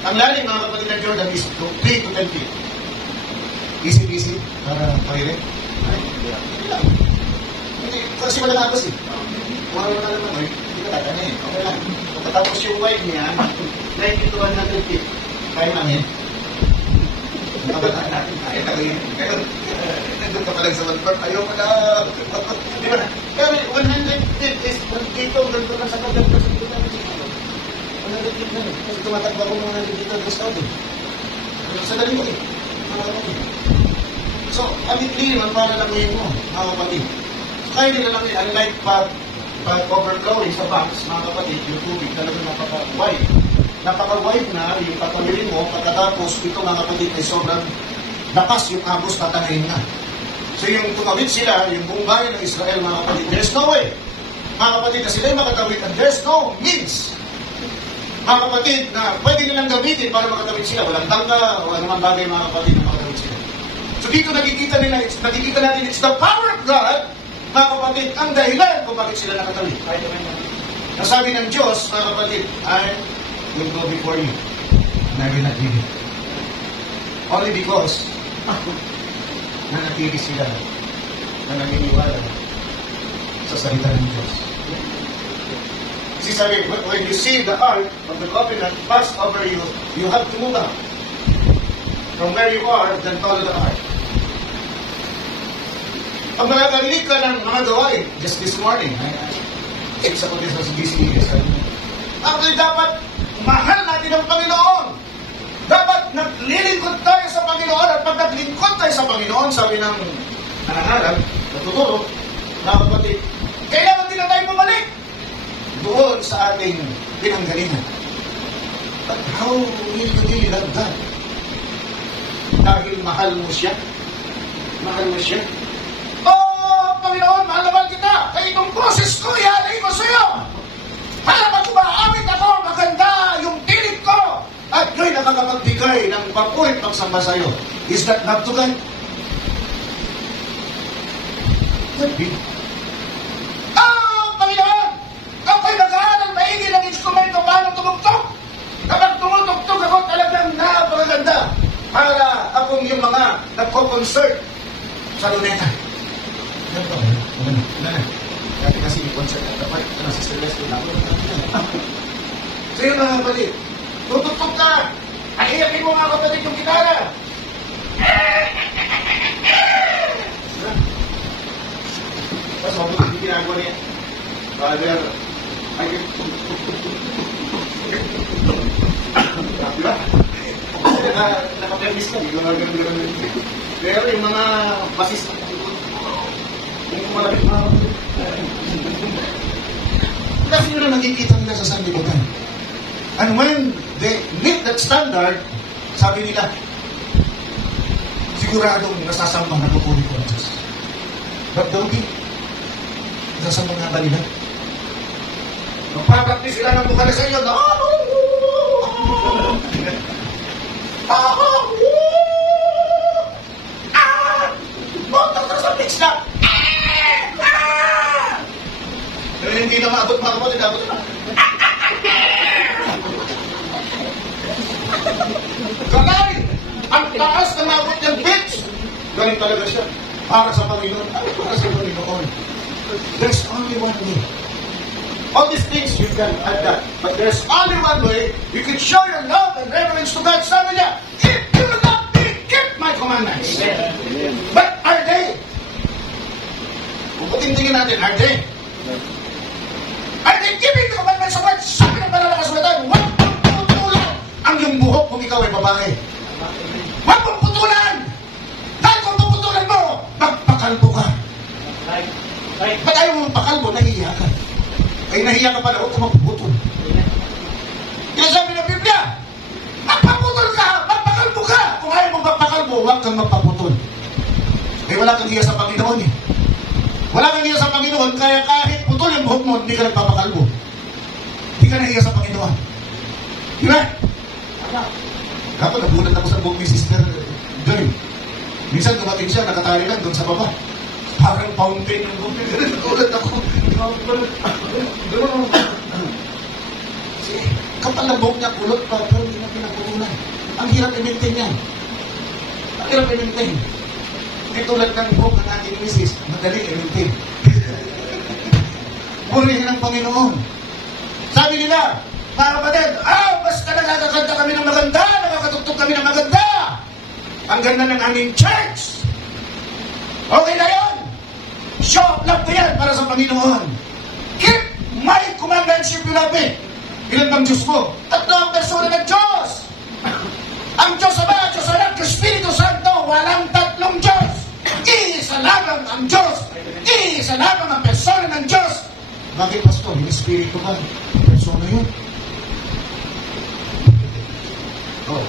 ang lalim mga kapatid ng Jordan is 3 to 10 feet. Easy, para pahirin. Hindi lang. Kasi wala na agos eh. Kung ano na naman, hindi ka tatanya eh. Okay lang. Pagkatapos yung wide niya, 90 to 100 feet. Kaya namin. Nakabataan natin. Kaya tagayin. Kaya nandun ka palang sa one part. Ayaw pa na. Di ba? Kaya 100 feet is dito. Ganito lang sa kagat. 100 feet na eh. Kasi tumatagba ko mga 100 feet na gusto ko eh. Sa daling ko eh. Mga kapatid. So, clear ang para lamuin mo, mga kapatid. So, kaya nila lang yun, unlike pag-overflowing sa banks, mga kapatid, yung tubig talagang napaka-wide. Napaka-wide na yung patawirin mo, pagkatapos ito mga kapatid ay sobrang lakas yung agos tatanayin na. So, yung tumawid sila, yung buong bayan ng Israel, mga kapatid, there's no way, mga kapatid, na sila yung makatawid, and there's no means, mga kapatid, na pwede nilang gamitin para makatawid sila. Walang tangka, o anumang bagay, mga kapatid, na makatawid sila. So dito nakikita natin, it's the power of God, mga kapatid, ang dahilan kung bakit sila nakatawid. Nasabi ng Diyos, mga kapatid, I will go before you, and I will not leave you. Only because, nanatili sila, na naniniwala sa salita ng Diyos. Kasi sabi, when you see the ark of the covenant pass over you, you have to move out from where you are, then follow the ark. Pag nakakarinig ka ng mga gawain, just this morning, it's ako din sa BCS. Actually, dapat mahal natin ang Panginoon. Dapat naglilingkod tayo sa Panginoon at pag naglingkod tayo sa Panginoon, sabi ng nangangarap, natuturo, mga kapatid, kailangan din na tayo bumalik doon sa ating pinanggalingan. But how will you really love God? dahil mahal mo siya. Mahal mo siya. Oh, Panginoon, mahal naman kita. Kaya itong boses ko, ihalay mo sa'yo. Para pag umaawit ako, maganda yung tinig ko. At yun nakakapagbigay ng papurit pagsamba sa'yo. Is that not to God? Panginoon, ako'y mag-aaral maigi ng instrumento paano tumugtog. Kapag tumutugtog ako, talagang napakaganda. Para akong yung mga nagko-concert sa luneta. Ganito, dati kasi yung concert at dapat si Celeste na ako. Sa'yo mga kapatid, tutugtog ka. Aiyakin mo mga kapatid yung gitara. Tapos ako hindi ginagawa niya. Father, I can... Diba? Nakapermis ka, hindi ko nagano'n. Pero yung mga basis na yung kumalapit mga kasi yun na nakikita nila sa sanlibutan. And when they meet that standard, sabi nila, siguradong nasasambang natutuloy ko ang Diyos. But don't be. Nasasambang nga ba nila? Magpapakti sila ng bukala sa inyo. Montak sa mix na. Pero hindi na maabot mga kapatid. Kamay! Ang taas na maabot ng pitch! Galing talaga siya. Para sa Panginoon. Para sa Panginoon. There's only one way. All these things you can add that. But there's only one way you can show your love and reverence to God. Sabi niya, if you love me, keep my commandments. Amen. But are they? Kung tingin natin, are they? Are they keeping the commandments of God? Sabi ng banal na kasulatan, huwag mong putulan ang iyong buhok kung ikaw ay babae. Huwag mong putulan! Dahil kung puputulan mo, magpakalbo ka. Ba't ayaw mong pakalbo, nahihiya ka? Ay nahiya ka pala, huwag ka magpuputol. Kaya sabi ng Biblia, magpaputol ka, magpakalbo ka. Kung ayaw mong magpakalbo, huwag kang magpaputol. Eh wala kang hiya sa Panginoon eh. Wala kang hiya sa Panginoon, kaya kahit putol yung buhok mo, hindi ka nagpapakalbo. Hindi ka nahiya sa Panginoon. Di ba? Ako, nabulat ako sa buhok ni Sister Joy. Minsan dumating siya, nakatali lang doon sa baba. Parang fountain yung buhok niya. Nagulat ako. Kapal na buhok niya, kulot pa, pero hindi na pinaputulan. Ang hirap i-maintain yan. Ang hirap i-maintain. Hindi tulad ng buhok ng ating misis, madali i-maintain. Purihin ang Panginoon. Sabi nila, para ba din, basta nakakakanta kami ng maganda, nakakatugtog kami ng maganda. Ang ganda ng aming church. Okay na yun. Show of love ko yan para sa Panginoon. Keep my commandments if you love me. Ilan bang Diyos mo? Tatlo ang persona ng Diyos. Ang Diyos Ama, Diyos Anak, Espiritu Santo, walang tatlong Diyos. Iisa lamang ang Diyos. Iisa lamang ang persona ng Diyos. Bakit, Pastor? Yung Espiritu ba? Persona yun. Oh.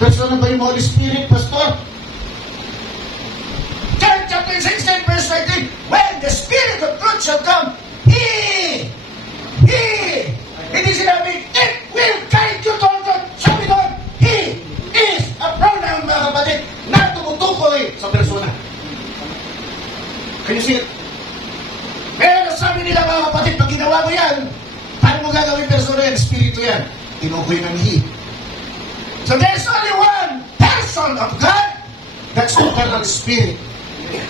Persona ba yung Holy Spirit, Pastor? John chapter 16, verse 19, when the Spirit of truth shall come, He, hindi sinabi, it will guide you to all God. Sabi doon, He is a pronoun, mga kapatid, na tumutukoy sa persona. Can you see it? Pero sabi nila, mga kapatid, pag ginawa mo yan, paano mo gagawin persona yan? Espiritu yan. Tinukoy ng He. So there's only one person of God. That's the eternal Spirit.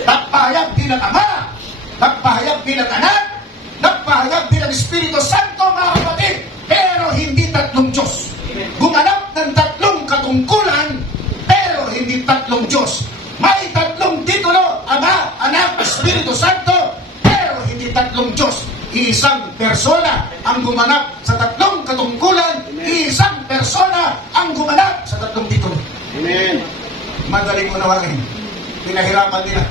Nagpahayag bilang Ama, nagpahayag bilang Anak, nagpahayag bilang Espiritu Santo, mga kapatid, pero hindi tatlong Diyos. Gumanap ng tatlong katungkulan, pero hindi tatlong Diyos. May tatlong titulo, Ama, Anak, Espiritu Santo, pero hindi tatlong Diyos. Isang persona ang gumanap sa tatlong katungkulan, isang persona ang gumanap sa tatlong titulo. Amen. Madaling unawain. Pinahirapan nila.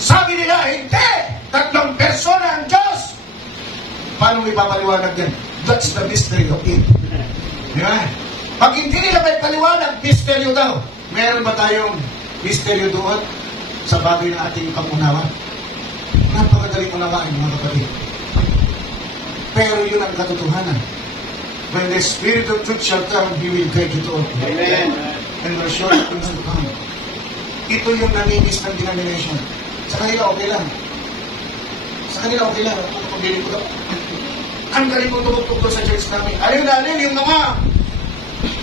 Sabi nila, hindi! Tatlong persona ang Diyos! Paano may papaliwanag yan? That's the mystery of it. Di ba? Pag hindi nila may paliwanag, misteryo daw. Meron ba tayong misteryo doon sa bagay na ating pangunawa? Napakadaling unawain, mga kapatid. Pero yun ang katotohanan. When the Spirit of truth shall come, He will guide you to all truth. Amen. And we're sure things to come. Ito yung naninis ng denomination. Sa kanila, okay lang. Sa kanila, okay lang. Ang galing kong tumugtog sa church namin. Alin na alin, yung mga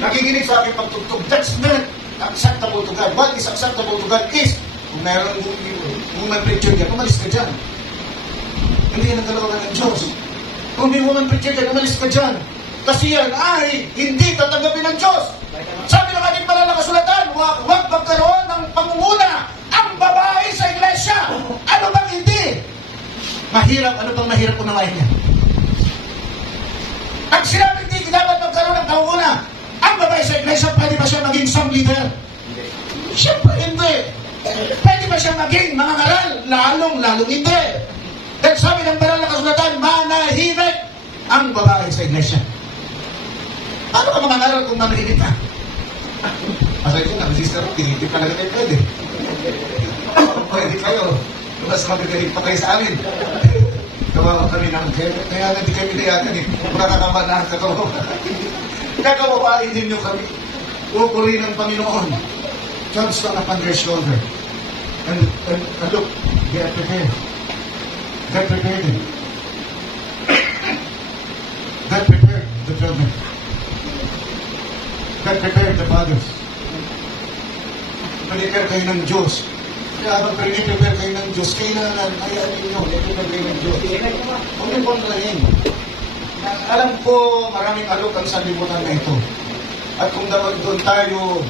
nakikinig sa aking pagtugtog. That's not acceptable to God. What is acceptable to God is, kung mayroon woman preacher dyan, umalis ka dyan. Hindi yan ang kalawagan ng Diyos. Kung may woman preacher dyan, umalis ka dyan. Kasi yan ay hindi tatanggapin ng Diyos. Sabi ng ating banal na kasulatan, huwag magkaroon ng pangunguna ang babae sa iglesia. Ano bang hindi? Mahirap, ano bang mahirap unawain niya? Pag sinabing hindi dapat magkaroon ng pangunguna, ang babae sa iglesia, pwede ba siya maging some leader? Siyempre hindi. Pwede ba siya maging mga ngaral? Lalong hindi. Dahil sabi ng banal na kasulatan, manahimik ang babae sa iglesia. Paano ka mangangaral kung manahimik ka? Asay ko na, sister, tinitip ka na ganyan pwede. Pwede kayo. Mas magagaling pa kayo sa amin. Kawawa kami ng kaya hindi kami nayakan eh. Nakakamanaan ka kawawa. Kakawawain din nyo kami. Pupuri ng Panginoon. God's stand upon their shoulder. And look, they are prepared. God prepared them. God prepared the children. God prepared the fathers. Prepare kayo ng Diyos. Kaya habang prepare kayo ng Diyos, kailangan hayaan ninyo, prepare kayo ng Diyos. Huwag yung kontrahin. Alam ko, maraming alok ang sanlibutan na ito. At kung dapat doon tayo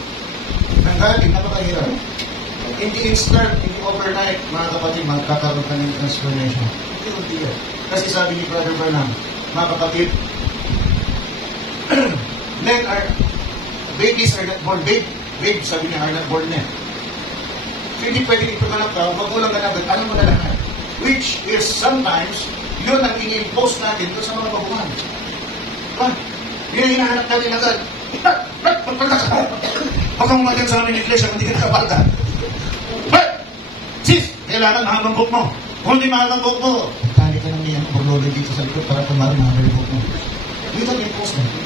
nanggaling, napakahirap. Hindi instant, hindi overnight, mga kapatid, magkakaroon ka ng transformation. Hindi yan. Kasi sabi ni Brother Branham, mga kapatid, babies are not born, babe, sabi niya, are not born men. So, hindi pwede ito ka lang ka, magulang ka na, ano mo na lahat? Which is sometimes, yun ang in-impose natin doon sa mga baguhan. Diba? Yun ang hinahanap natin agad. Magpalda ka. Huwag kang umagan sa amin iglesia kung hindi ka nakapalda. Sis, kailangan mahabang buhok mo. Kung hindi mahabang buhok mo, tali ka ng niyang porlolo dito sa likod para tumarin mahabang buhok mo. Yun ang impose natin.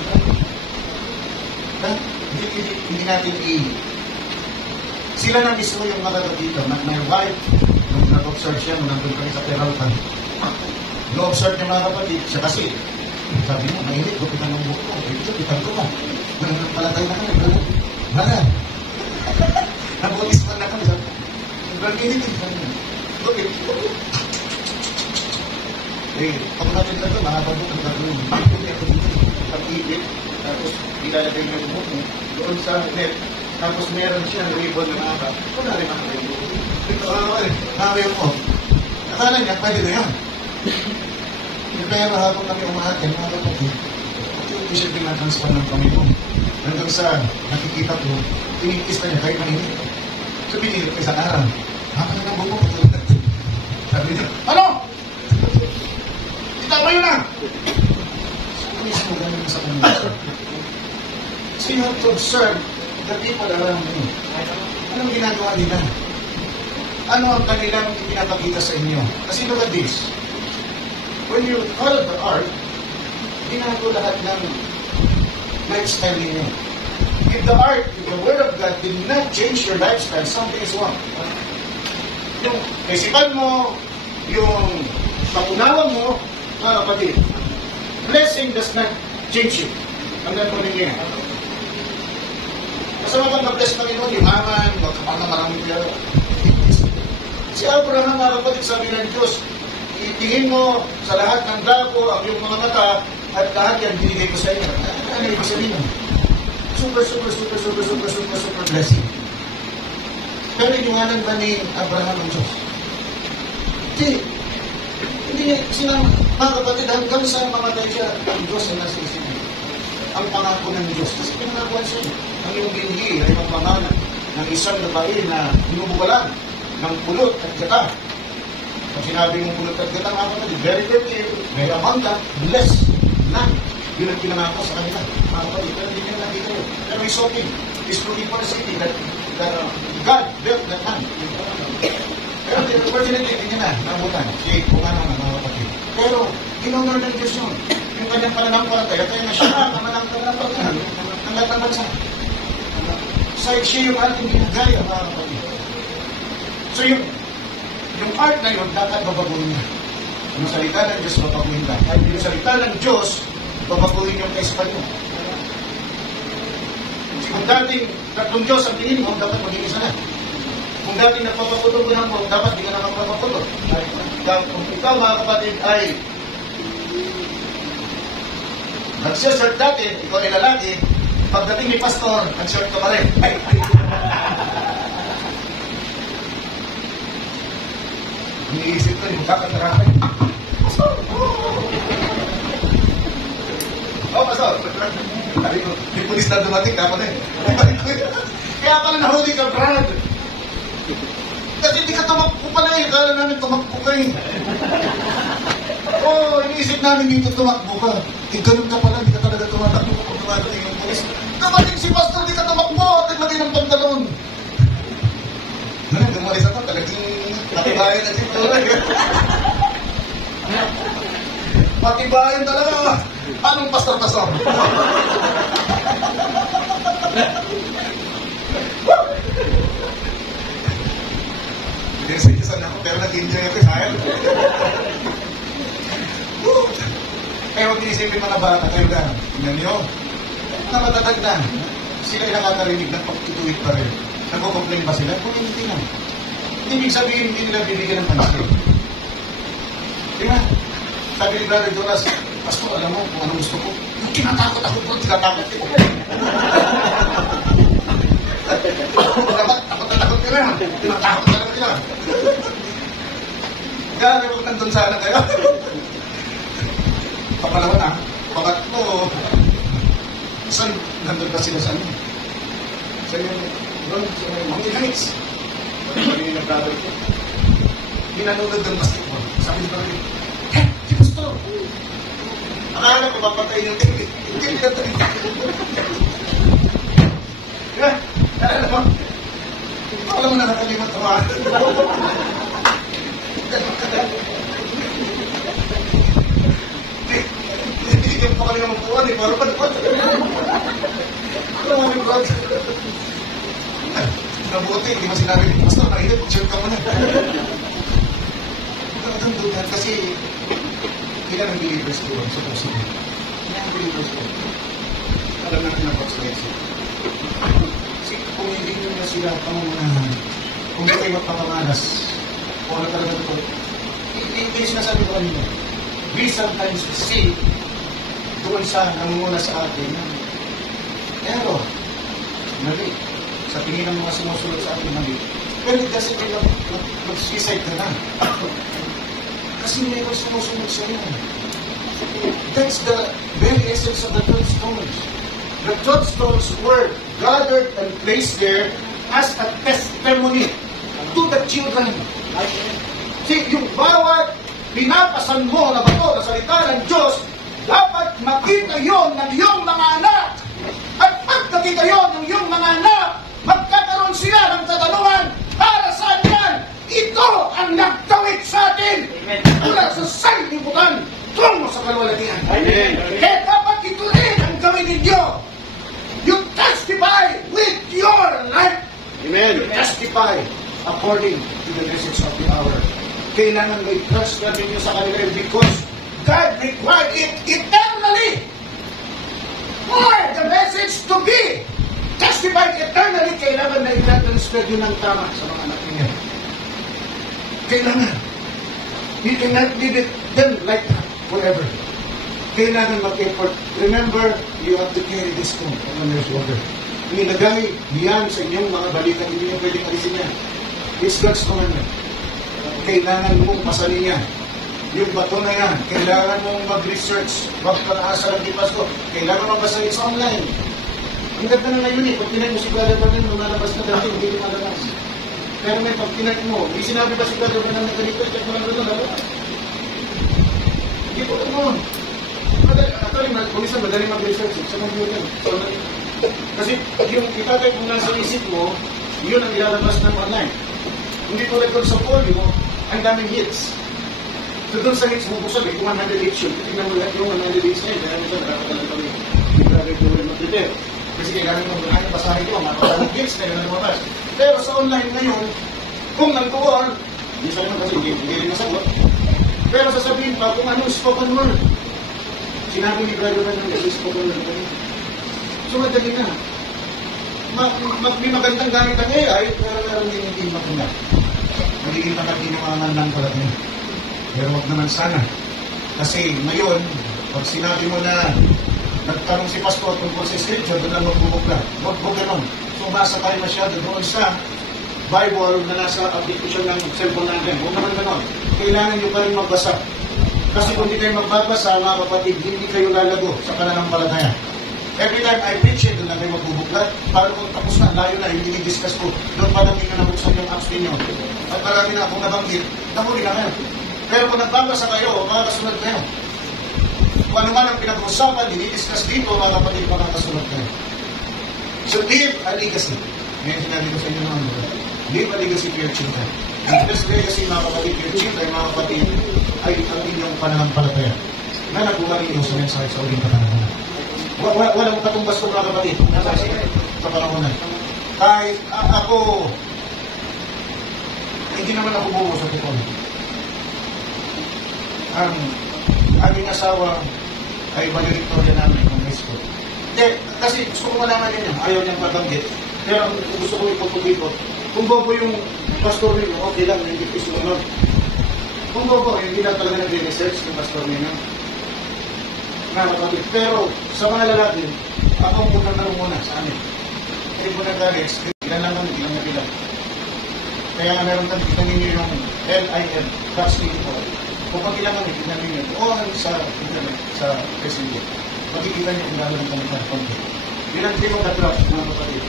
Hindi natin sila na mismo yung mga dito. My wife, nung nag-observe siya, nung nandun kami sa Peralta, nag-observe niya mga kapatid, siya kasi, sabi niya, mainit, gupitan ng buhok ko. Ito, pitan ko ba? Palatay na kami, wala. Nabulis pa na kami, sabi, mainit, gupit. Pag natin na ito, mga bago, ang gagawin. Pag-ibig, tapos ilalagay niya yung buhok mo, doon sa net, tapos meron siyang ribbon na nakaka. Wala rin ang ribbon. Ito, nakakayo ko. Akala niya, pwede na yan. Kaya habang kami umahatin, mga kapatid, hindi siya pinatransfer ng Panginoon. Hanggang sa nakikita ko, tinipis na niya kahit mainit. So, binilip ko sa araw. Haka na ng buko. Sabi niya, ano? Kita ba yun na? So, mismo ganun sa kanila. So, you have to observe the people around you. Anong ginagawa nila? Ano ang kanilang pinapakita sa inyo? Kasi look at this. When you follow the art, ginagawa lahat ng lifestyle ninyo. If the art, if the Word of God did not change your lifestyle, something is wrong. Yung isipan mo, yung pangunawa mo, mga kapatid, blessing does not change you. Hanggang po ninyo yan. Masama bang mag-bless Panginoon, yumaman, magkapal na maraming pera. Si Abraham, mga kapatid, sabi ng Diyos, itingin mo sa lahat ng dako ang iyong mga mata at lahat yan binigay ko sa inyo. Ano ibig sabihin? Super blessing. Pero iniwanan ba ni Abraham ang Diyos? Hindi sila, mga kapatid, hanggang sa mamatay siya, ang Diyos ang nasa isip. Ang pangako ng Diyos. Kasi pinangakuan siya. Ang iyong binhi ay magpangalan ng isang babae na binubugalan ng pulot at gata. Pag sinabi mong pulot at gata, mga kapatid, very fertile, very abundant, blessed, na. Yun ang pinangako sa kanila. Mga kapatid, pero hindi nila nakita yun. way soaking. He's looking for a city that God built that land. Pero unfortunately, hindi niya na, nabutan. Si kung ano mga kapatid. Pero, ginonor ng Diyos yun. Yung kanyang pananampalataya, kaya na siya ang pananampalataya ng lahat ng bansa. So, siya yung ating ginagaya, mga kapatid. So, yung art na yun, dapat babaguhin niya. Yung salita ng Diyos, babaguhin ka. Kahit yung salita ng Diyos, babaguhin yung kaisipan mo. Kung dating tatlong Diyos ang tingin mo, dapat maging isa na. Kung dating nagpapatulog mo lang mo, dapat di ka na magpapatulog. Kung ikaw, mga kapatid, ay nagsisert dati, ikaw ay lalaki, pagdating ni pastor, nagsert ka pa rin. Iniisip ko, yung kakatarapan. Pastor! Oh, pastor! Sabi ko, may pulis na dumating, kapon eh. Kaya pala nahuli ka, Brad. Kasi hindi ka tumakbo pala eh. Kala namin tumakbo ka eh. Oh, iniisip namin dito tumakbo ka. Eh, ganun ka pala, hindi ka talaga tumatakbo kung dumadating yung pulis. Dumating si pastor, hindi ka tumakbo. At naglagay ng pantalon. Ganun, dumalis ako, talagang natibayan na dito. Matibayan talaga. Anong pastor-pastor? Sinisisan ako, pero nag-enjoy ako sa akin. Kaya huwag iisipin mga bata, kayo na. Tingnan niyo, na matatag na. Sila ay nakakarinig ng pagtutuwid pa rin. Nagko-complain ba sila? Kung hindi na. Ibig sabihin, hindi nila bibigyan ng pansin. Di ba? Sabi ni Brother Jonas, Pastor, alam mo kung anong gusto ko? Yung tinatakot ako po, tinatakot ko. Dapat, takot ka na. Tinatakot ka na nila. Gano'n, huwag nandun sana kayo. Papalawa na, pangatlo, saan nandun ba sila sa ano? Sa yung, Mountain Heights. Sabi ni brother ko, hinanunod ng basketball. Sabi ni brother ko, si Pastor, akala ko mapatay yung TV. Hindi ka tayo. Diba? Alam mo na nakalimat ako. Bigyan pa kami ng mapuan eh. Para pa dapat. Alam mo yung brother. Nabuti, hindi mo sinabi, Pastor, nainip, check ka mo na. Talagang dugan kasi ilan ang believers ko sa puso ko. Ilan ang believers ko. Alam natin ang pag-selection. Kasi kung hindi nyo na sila pamangunahan, kung hindi kayo magpapamalas, kung ano talaga ito, hindi sinasabi ko kanina. We sometimes see doon sa nangunguna sa atin, pero, mali. Sa tingin ng mga sumusunod sa ating mali. Pero it doesn't mean mag-suicide ka na. Kasi may mga sumusunod sa iyo. That's the very essence of the 12 stones. The 12 stones were gathered and placed there as a testimony to the children. See, yung bawat pinapasan mo na bato na salita ng Diyos, dapat makita yon ng iyong mga anak. At pag nakita yon ng iyong mga anak, magkakaroon sila ng katanungan, para saan yan? Ito ang nagtawid sa atin mula sa sanlibutan tungo sa kalwalatian. Kaya dapat ito rin ang gawin ninyo. You testify with your life. Amen. You testify according to the message of the hour. Kailangan may trust na ninyo sa kanila because God required it eternally for the message to be testified eternally. Kailangan na i-transfer yun ng tama sa mga anak niya. Kailangan. You cannot leave it then like that forever. Kailangan mag-effort. Remember, you have to carry this stone on your shoulder. Nilagay diyan sa inyong mga balita, hindi nyo pwedeng alisin yan. It's God's commandment. Kailangan mong pasalin yan. Yung bato na yan, kailangan mong mag-research. Huwag ka naasa lang di Pasko. Kailangan mong basahin sa online. Ang ganda na ngayon eh, pag tinay mo si Brother Bernal, lumalabas na dati, hindi lumalabas. Pero may pag tinay mo, may sinabi ba si Brother Bernal na ganito, check mo lang doon, hindi po ito mo. Actually, kung isa, madaling mag-research sa computer. So, Kasi yung itatype mo lang sa isip mo, yun ang ilalabas ng online. Hindi tulad doon sa polio, ang daming hits. So doon sa hits mo, kung sabi, kung 100 hits yun, tignan mo lahat yung 100 hits na yun, kaya nito nakakatalang kami. Hindi talaga ito rin mag-prepare. Kasi kailangan mo ano basahin ko, makakalang hits na yun na lumabas. Pero sa online ngayon, kung nagtuon, hindi sa naman kasi hindi rin nasagot. Pero sasabihin pa kung anong spoken word. Sinabi ni Brother Brother kasi spoken word kami. So madali na. May magandang gamit ang AI, pero hindi maganda. Magiging pagkakinuangan lang pala niya. Pero wag naman sana. Kasi ngayon, pag sinabi mo na nagtanong si Pastor tungkol sa scripture, doon lang magbubukla. Wag ganon. So basa tayo masyado doon sa Bible na nasa application ng cellphone natin. Huwag naman ganon. Kailangan nyo pa rin magbasa. Kasi kung hindi kayo magbabasa, mga kapatid, hindi kayo lalago sa pananampalataya. Every time I preach it, doon lang kayo magbubuklat. Para kung tapos na, layo na, hindi i-discuss ko. Doon pa lang ninyo nabuksan yung apps ninyo. At marami na akong nabanggit, nahuli na kayo. Pero kung nagbabasa kayo, makakasunod kayo. Kung ano man ang pinag-usapan, dinidiscuss dito, mga kapatid, makakasunod kayo. So, leave a legacy. Ngayon sinabi ko sa inyo naman, leave a legacy to your children. And this legacy, mga kapatid, your children, mga kapatid, ay ang inyong pananampalataya. Na nabuha ninyo sa mensahe sa uling katanungan. Walang katumbas ko, mga kapatid, sa panahon na. Kahit ako, hindi naman ako buo sa totoo. Ang aming asawa ay valedictorian namin ng high school. Hindi, kasi gusto ko malaman ninyo, ayaw niyang mabanggit. Pero gusto ko ipagpagpagpag. Kung bobo yung pastor ninyo, okay lang, hindi ko sumunod. Kung bobo, hindi lang talaga nag-research yung pastor ninyo. Pero sa mga lalaki, ako muna sa amin. Kasi muna galis, ilan lang kami, ilang na bilang. Kaya nga meron kang tignan ninyo yung LIM, God's People. Kung pag ilang kami, tignan ninyo, sa internet, sa messenger. Magkikita niyo kung gano'n kami sa content. Yun ang tinong na-drop, mga kapatid.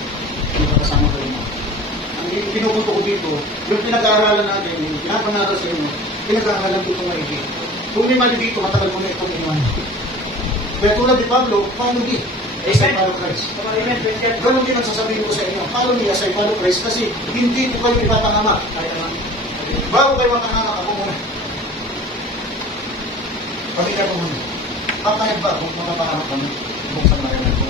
Yung kasama ko rin mo. Ang pinupunto ko dito, yung pinag-aaralan natin, yung pinapangaral sa inyo, pinag-aaralan dito maigi. Kung may mali dito, matagal ko na itong iwan. Kaya tulad ni Pablo, follow me. As I follow Christ. Ganun din ang sasabihin ko sa inyo. Follow me as I follow Christ kasi hindi ko kayo ipapangamak. Bago kayo mapangamak, ako muna. Pamilya ko muna. Papayag ba kung makapangamak kami? Kung saan marinig ko?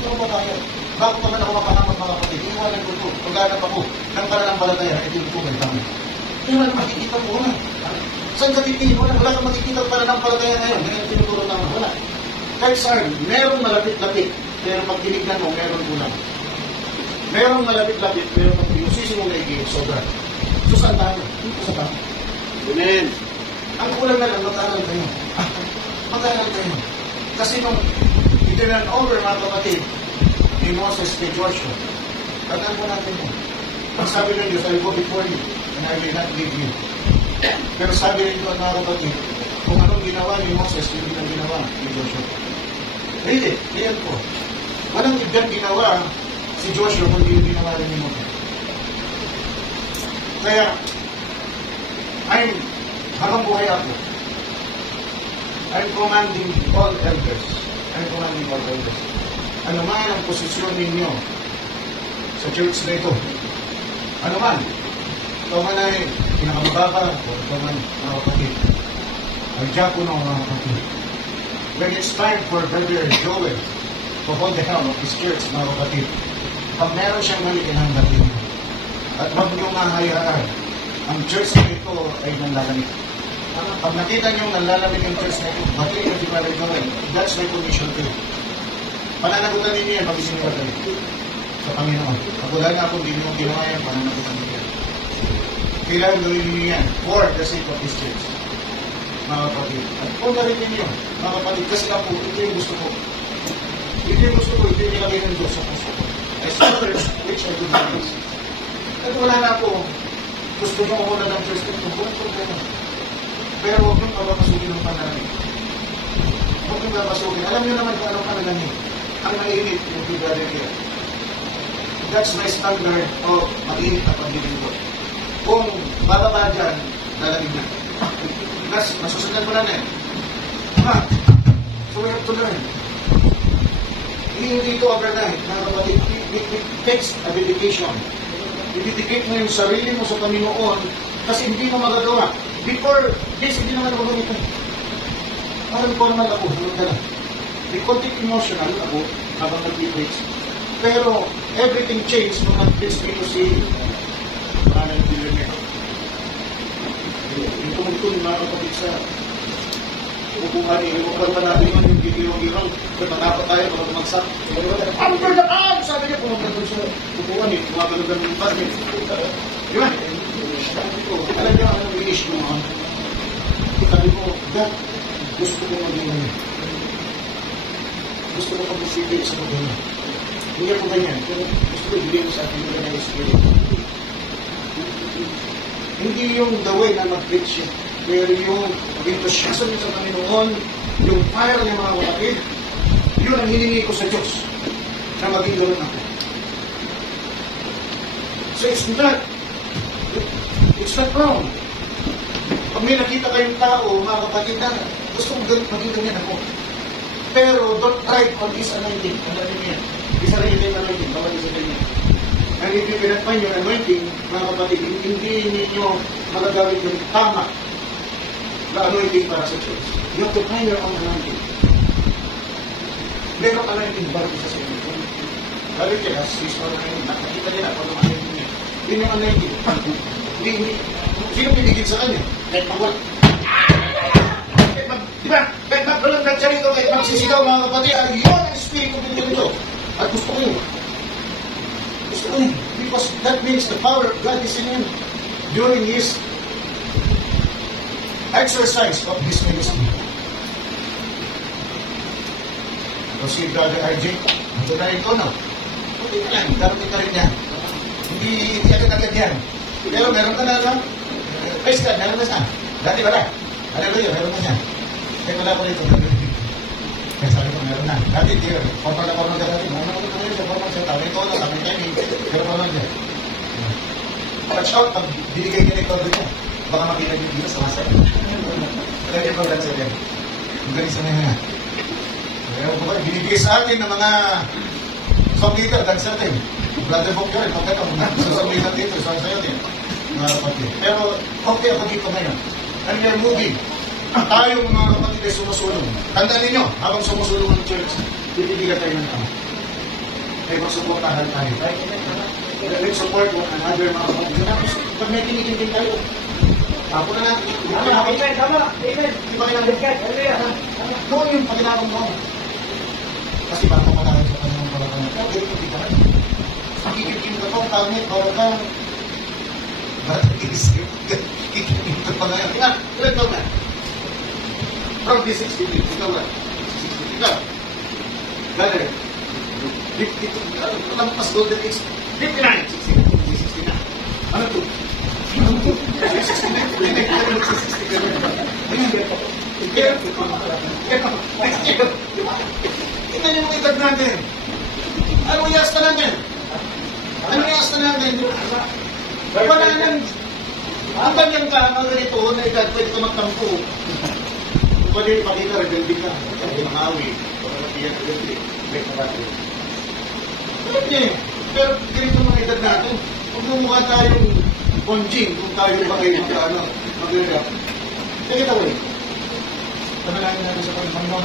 Pero papayag. Bago pa man ako mapangamak, mga kapatid, iwanan ko ito. Paghanap ako ng pananampalataya, ito yung tubig kami. Kaya lang makikita mo na. Saan ka titingin mo na? Wala kang makikita pananampalataya ngayon. Ganyan tinuturo naman. Wala. Kahit saan, merong malapit-lapit, pero pag tinignan mo, meron kulang. Merong malapit-lapit, pero pag pinusisi mo maigi, sobra. So saan tayo? Dito sa tayo. Amen. Ang kulang na lang, mag-aaral kayo. Mag-aaral kayo. Kasi nung itinan over, mga kapatid, ni Moses kay Joshua, tandaan mo natin mo. Ang sabi ng Diyos, I will go before you, and I will not leave you. Pero sabi rin ko, mga kapatid, kung anong ginawa ni Moses, yun ang ginawa ni Joshua. Really, yan po. Walang ibang ginawa si Joshua kundi yung ginawa rin ni Moses. Kaya, habang buhay ako, I'm commanding all elders. Ano man ang posisyon ninyo sa church na ito? Ano man? Ikaw man ay pinakamababa o ikaw man, mga kapatid. Ang diakono, mga kapatid. When it's time for Brother Joel to hold the helm of his church, mga kapatid, pag meron siyang mali, kinahanggatin. At huwag niyong mahayaan. Ang church na ito ay nanlalamig. Pag nakita niyong nanlalamig ang church na ito, batiin niyo si Brother Joel. That's my commission to you. Pananagutan ninyo yan, pag-isiniwag kayo sa Panginoon. Pag wala na akong hindi mo ginawa yan, pananagutan ninyo yan. Kailangan gawin ninyo yan for the sake of this church. Mga kapatid. At kung galing ninyo, mga kapatid, kasi ako, ito yung gusto ko. Ito yung gusto ko, ito yung nilagay ng Diyos sa puso ko. I started, which I do not miss. At wala na ako, gusto nyo ako na ng church ito, walang problema. Pero huwag nyo papapasukin ng pananalig. Huwag nyo papasukin. Alam nyo naman kung anong pananalig. Ang mainit yung brother here. That's my standard of mainit na pagdiling ko. Kung bababa dyan, lalamig na. Masusunod ko na na eh. So we have to learn. Hindi ito overnight, mga kapatid. It takes a dedication. I-dedicate mo yung sarili mo sa Panginoon kasi hindi mo magagawa. Before this, hindi naman ako ganito. Parang ko naman ako, sunod ka lang. May konting emotional ako habang nag-preach. Pero everything changed nung nag-preach dito si Manang Billionaire. Yung tumugtong mga kapatid sa upuan, ilupan pa natin yung gigirong-girong. Matapot tayo, mga tumagsak. Ang pagdaan! Sabi niya, pumunta doon sa upuan, gumaganogan ng party. Yun. Alam niya, ang i-issue mo. Sabi ko, God, gusto ko maging ganyan. Gusto ko pag-isipin sa mga. Hindi ako ganyan. Pero gusto ko ibigay mo sa akin yung ganyan spirit. Hindi yung the way na mag-preach yun. Pero yung enthusiasm niya sa Panginoon, yung fire niya mga kapatid, yun ang hiningi ko sa Diyos na maging ganoon ako. So it's not wrong. Pag may nakita kayong tao, mga kapatid na, gusto kong maging ganyan ako. Pero don't try on his anointing. Ano niya? Isa rin yung anointing. Bawal isa rin niya. Ang ipipinagpan yung anointing, mga kapatid, hindi ninyo magagamit yung tama na anointing para sa church. You have to find your own anointing. Meron anointing para sa inyo. Sabi niya, sis or anointing. Nakakita nila kung ano anointing niya. Yun yung anointing. Hindi. Sino pinigil sa kanya? Kahit magwal. Diba? Kahit magkalang nagsalito, kahit magsisigaw mga kapatid, yun ang espiritu nito. At gusto ko yun. Gusto ko yun. Because that means the power of God is in him during his exercise of his ministry. So si Brother RJ, ito na rin ko, no? Hindi ka lang, dapat ka rin yan. Hindi agad-agad yan. Pero meron ka na, no? Praise God, meron na siya. Dati wala. Hallelujah, meron na siya. Kaya wala ko dito. Kaya sabi ko, meron na. Dati, dear, kompara ko na dati. Ano ko na yun sa formal siya. Tawin ko na, tawin kayo. Pero ko lang siya. Watch out, pag binigay ka nito dito, baka makita niyo dito sa masa. Kaya yung pag-dance sa yan. Ang galing sa mga. Kaya binibigay sa atin ng mga song leader, dancer din. Brother Bob York, pagkatong sa song leader dito, sayo din. Mga kapatid. Pero, okay ako dito ngayon. And we are moving. Tayong mga kapatid ay sumusulong. Tandaan ninyo, habang sumusulong ng church, bibigyan tayo ng tao. Ay magsuportahan tayo. Let's support one another, mga kapatid. Pag may kinikintin tayo, ako na natin. Amen. Tama. Amen. Di ba kailangan? Doon yung pagkailangan mo. Kasi baka matawag sa kanyang palakang ito, ganito di ba? Kikikin ka to, kamit, bawal ka. Ba't iisip? Kikikin ka pa ngayon. Ilan daw na? From this 60 weeks, ikaw na. 60 ikaw. Brother, 50, ano mas golden age? 59, 60 na. Ano to? 69. Tingnan yung edad natin. Ano yung yasta natin? Ano yung yasta natin? Wala nang ang banyang ka, mga ganito, na edad, pwede ka magtampo. Pwede ipakita, rebelde ka. Pwede makawi. Pwede rebelde. May kapatid. Pwede. Pero ganito mga edad natin. Kung mumukha tayong konjing, kung tayo ba kayo mag-rap. Take it away. Panalangin natin sa Panginoon,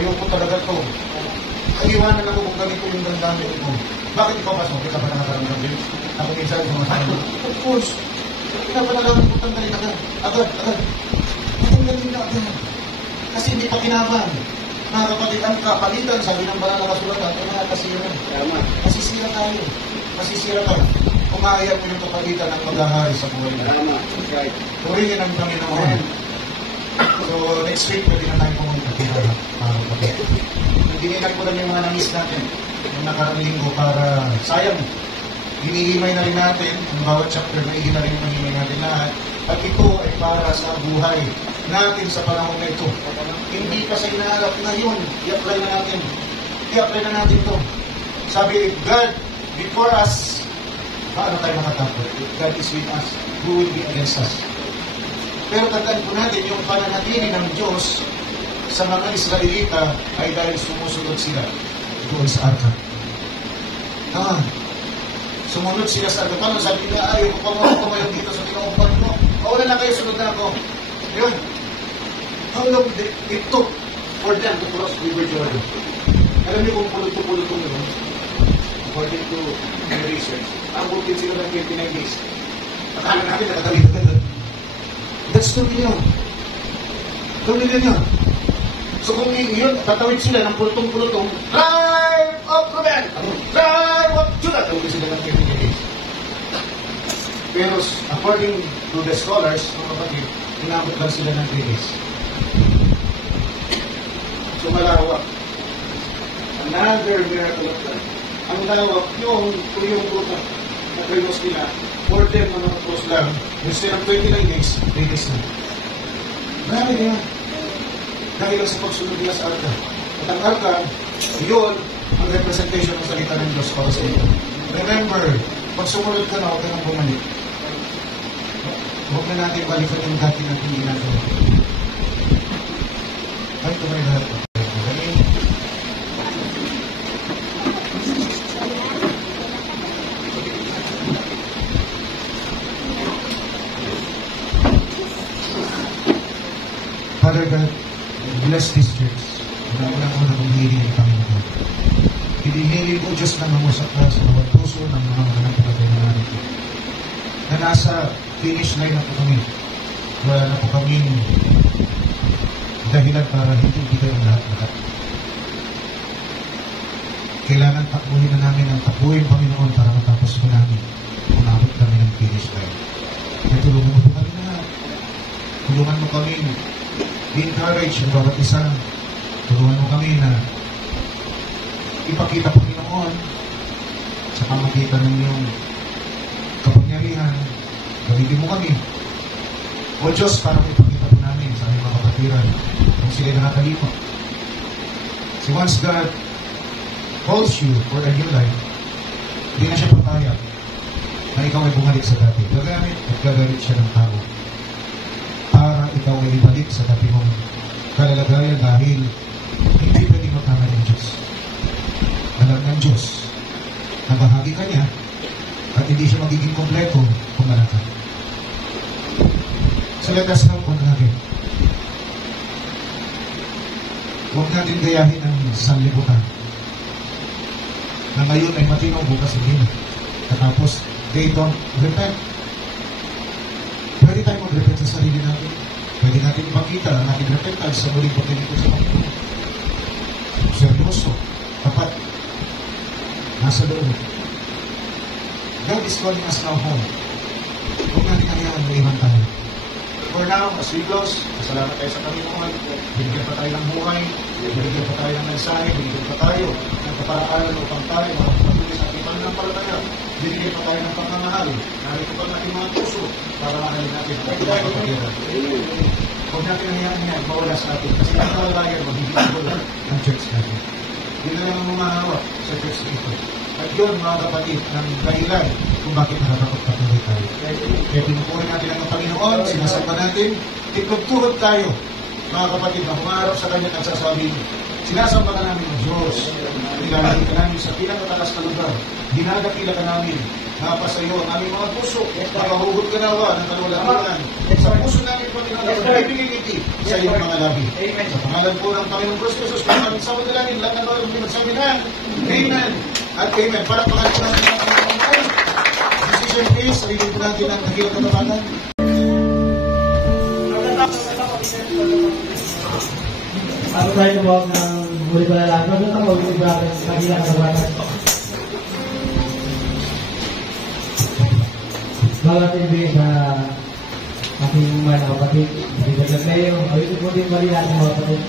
ayoko talaga to. Iwanan ako kung ganito yung damdamin mo. Bakit ikaw pasok? Kita pa nakakaramdam din? Ako minsan yung mga tayo. Of course. Kita pa nakakaramdam din agad. Agad. Matanggal din na agad. Kasi hindi pa kinabang. Mga kapatid, ang kapalitan, sabi ng banal na kasulatan, ay mga kasiran. Masisira tayo. Masisira tayo. Umaayag mo yung kapalitan ng maghahari sa buhay na. Purihin ang Panginoon. So, next week, pwede na tayo pumunta. Nagdinilag ko lang yung mga nangis natin. Yung nakarang linggo para sayang. Hinihimay na rin natin. Ang bawat chapter na na rin yung hinihimay natin lahat. At ito ay para sa buhay natin sa panahon na ito. Hindi pa sa inaarap na yun. I-apply na natin. I-apply na natin ito. Sabi, God, before us, paano tayo makatapos? If God is with us, who will be against us? Pero tandaan po natin, yung pananatili ng Diyos sa mga Israelita ay dahil sumusunod sila doon sa arka. Sumunod sila sa arka. Paano sabi nila, ayaw ko pumayo dito sa pinaupuan mo. Wala na kayo, sunod na ako. Yun. How long it took for them to cross River Jordan? Alam niyo kung pulot-pulot ko yun, according to my research, abutin sila ng 29 days. Akala natin nakakalimutan ka doon. That's 2 million. 2 million yun. So kung yun, tatawid sila ng pulotong-pulotong, Tribe of Reuben! Tribe of Judah! Tawid sila ng 29 days. Pero according to the scholars, mga kapatid, inabot lang sila ng 3 days. So malawak. Another miracle of God. Ang lawak yung ruta na krinos nila, for them na nakapros lang, instead of 29 days, 3 days na. Marami na yan. Dahil lang sa pagsunod niya sa arka. At ang arka, yun ang representation ng salita ng Diyos para sa iyo. Remember, pag sumunod ka na, huwag ka nang bumalik. Huwag na natin balikan yung dati natin ginagawa. Ay, tumay lahat. Father God, bless this church. Unang-unang ko na humihiling ang Panginoon. Hinihiling ko, Diyos, na mamusak ka sa bawat puso ng mga mananampalataya na natin. Na nasa finish line na po kami. Wala na po kaming dahilan para hindi bigay ang lahat-lahat. Kailangan takbuhin na namin ang takbuhin, Panginoon, para matapos ko namin. Umabot kami ng finish line. Kaya tulungan mo po kami na. Tulungan mo kami encourage ang bawat isa. Tulungan mo kami na ipakita, Panginoon, sa pamagitan ng iyong kapangyarihan. Gawin mo kami. O Diyos, para ipakita po namin sa aming mga kapatiran kung sila nakakalimot. So once God calls you for a new life, hindi na siya papayag na ikaw ay bumalik sa dati. Gagamit at gagalit siya ng tao para ikaw ay ibalik sa dati mong kalalagayan dahil hindi pwedeng magkamali ng Diyos. Alam ng Diyos na bahagi ka niya at hindi siya magiging kompleto kung wala ka. So let us help one another. Huwag natin gayahin ang sanlibutan na ngayon ay matino, bukas hindi na. Katapos, they don't repent. Pwede tayo mag-repent sa sarili natin. Pwede natin ipakita ang ating repentance sa muling pagkalikod sa Panginoon. Seryoso, tapat, nasa loob. God is calling us now home. Huwag natin kailangan maiwan tayo. For now, as we close, masalamat tayo sa Panginoon. Binigyan pa tayo ng buhay, binigyan pa tayo ng mensahe, binigyan pa tayo ng kaparaalan upang tayo makapatuloy sa ating pananampalataya. Binigyan pa tayo ng pagmamahal. Narito pa natin mga puso para mahalin natin ang ating kapatiran. Huwag natin hayaan yan, mawala sa atin. Kasi ang kalalayan, magiging wala ang church natin. Yun na lang ang mamahawak sa church ito. At yun, mga kapatid, ang dahilan kung bakit nakakapagpatuloy tayo. Kaya pinupunin natin ang Panginoon, sinasamba natin, tiklog-tuhod tayo, mga kapatid, na humarap sa Kanya at sasabihin, sinasamba ka namin ng Diyos, ilalagay ka namin sa pinakatakas na lugar, dinadakila ka namin, napasa iyo ang aming mga puso, makahugot ka nawa ng kalulahan, sa puso namin, Panginoon, ang ibigiliti sa iyong mga labi. Sa pangalan po ng Panginoon Jesus, kung aming sa madalanin, lahat ng mga pinagsamin na, Amen. At amen. Para pangalan natin ang Panginoon. Decision please. Sarili po natin ang dakilang katapatan. Ako tayo nabuwag ng muli ko na lang. Ano ito mo? Yung iba ang dakilang katapatan. Bago TV sa aking mga kapatid. Hindi na kayo. Ito po din mali natin mga kapatid.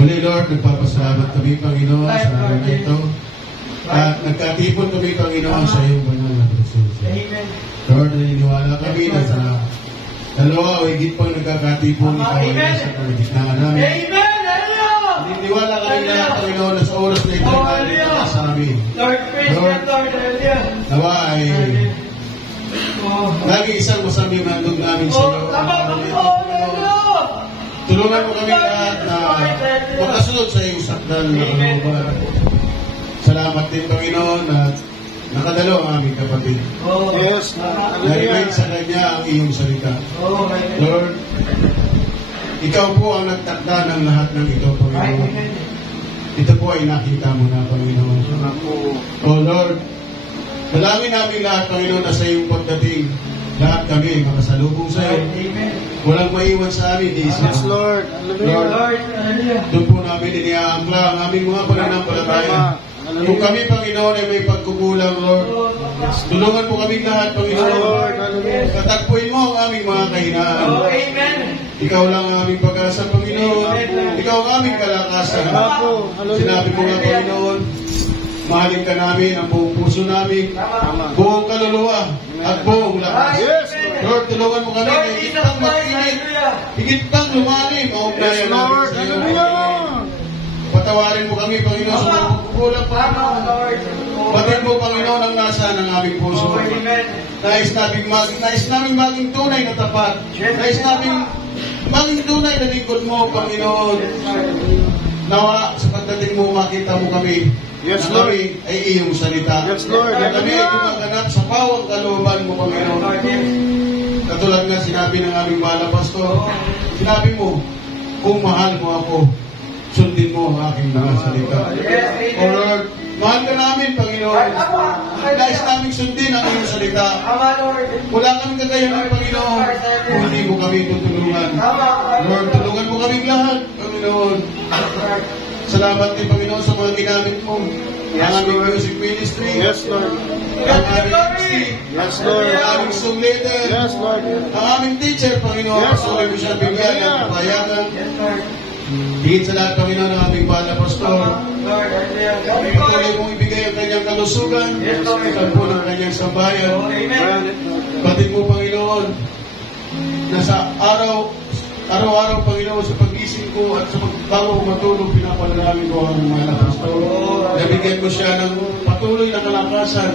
Muli Lord, nagpapasalamat kami Panginoon sa araw na ito. At nagkatipon kami Panginoon sa iyong banal na presensya. Lord, naniniwala kami na sa dalawa o higit pang nagkakatipon ikaw ay nasa kalagitnaan namin. Naniniwala kami na Panginoon na sa oras na ito ay sa amin. Lord, nawa ay lagi isang masaming handog namin sa iyo. Tulungan mo kami lahat na makasunod sa iyong sakdal na kalooban. Salamat din Panginoon at nakadalo ang aming kapatid. Yes. Na-remind sa kanya ang iyong salita. Lord, ikaw po ang nagtakda ng lahat ng ito, Panginoon. Ito po ay nakita mo na, Panginoon. Oh Lord, dalangin namin lahat, Panginoon, na sa iyong pagdating, lahat kami makasalubong sa iyo. Walang maiwan sa amin, Jesus. Yes, Lord. Lord, doon po namin iniaangkla ang aming mga pananampalataya. Kung kami, Panginoon, ay may pagkukulang, Lord, tulungan po kami lahat, Panginoon. Katagpuin mo ang aming mga kahinaan. Ikaw lang ang aming pag-asa, Panginoon. Ikaw ang aming kalakasan. Sinabi mo nga, Panginoon, mahalin ka namin ang buong puso namin, buong kaluluwa, at buong lakas. Lord, tulungan mo kami na higit pang mag-init, higit pang lumalim ang ugnayan namin sa iyo. Patawarin mo kami, Panginoon, sa mga kukulang, Panginoon. Batin mo, Panginoon, ang nasa ng aming puso. Nais naming maging tunay na tapat. Nais naming maging tunay na lingkod mo, Panginoon. nawa sa pagdating mo, makita mo kami. Yes, na Lord. kami ay iyong salita. Yes, Lord. Na kami ay gumaganap sa bawang kalooban mo, Panginoon. Katulad nga sinabi ng aming mahal na pastor, sinabi mo, kung mahal mo ako, sundin mo ang aking mga salita. O Lord, mahal ka namin, Panginoon. Nais namin sundin ang iyong salita. Wala kami kakayanan, Panginoon, kung hindi mo kami tutulungan. Lord, tulungan mo kaming lahat, Panginoon. Salamat din, Panginoon, sa mga ginamit mo. Ang aming music ministry. Yes, Lord. Ang aming MC. Yes, Lord. Ang aming song leader. Yes, Lord. Ang aming teacher, Panginoon. Yes, Patuloy mo siya bigyan ng kapayagan. Higit sa lahat, Panginoon, ang aming mahal na pastor. Patuloy mong ibigay ang kanyang kalusugan. Ang po ng kanyang sambayan. Batid mo, Panginoon, na sa araw-araw, Panginoon, sa pag-isip ko at sa bago matulog, pinapalalamin ko ang mga pastor. Nabigyan mo siya ng patuloy na kalakasan,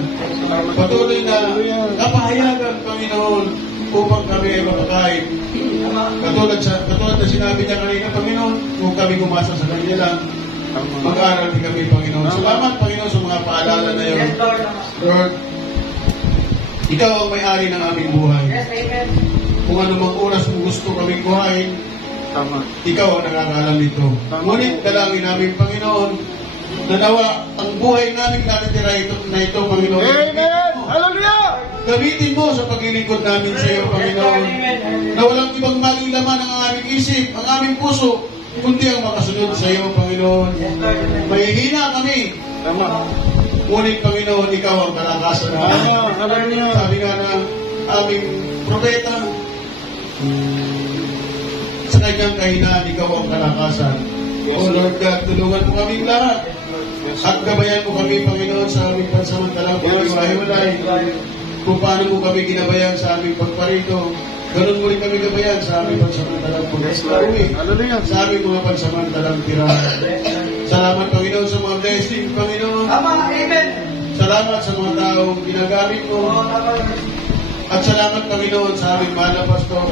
patuloy na kapahayagan, Panginoon, upang kami ay makakain. Katulad na sinabi niya kanina, Panginoon, kung kami gumasa sa kanya lang, mag-aaral din kami, Panginoon. Salamat, Panginoon, sa mga paalala na yun. Lord, ikaw ang may-ari ng aming buhay. Kung anumang oras mo gusto kaming buhayin, Tama. ikaw ang nakakaalam nito. Ngunit dalangin namin, Panginoon, na nawa ang buhay namin natitira na ito, Panginoon. Amen! Hallelujah! Gamitin mo sa paglilingkod namin sa iyo, Panginoon. Na walang ibang maging laman ang aming isip, ang aming puso, kundi ang makasunod sa iyo, Panginoon. Mahihina kami. Tama. Ngunit, Panginoon, ikaw ang kalakasan namin. Hallelujah! Sabi nga ng aming propeta, sa kanyang kahinaan, ikaw ang kalakasan. O Lord God, tulungan mo kaming lahat. At gabayan mo kami, Panginoon, sa aming pansamantalang paghiwalay. Kung paano mo kami ginabayan sa aming pagparito, ganun mo rin kami gabayan sa aming pansamantalang pag-uwi. Hallelujah! Sa aming mga pansamantalang tirahan. Salamat, Panginoon, sa mga blessing, Panginoon. Salamat sa mga taong ginagamit mo. At salamat, Panginoon, sa aming mahal na pastor.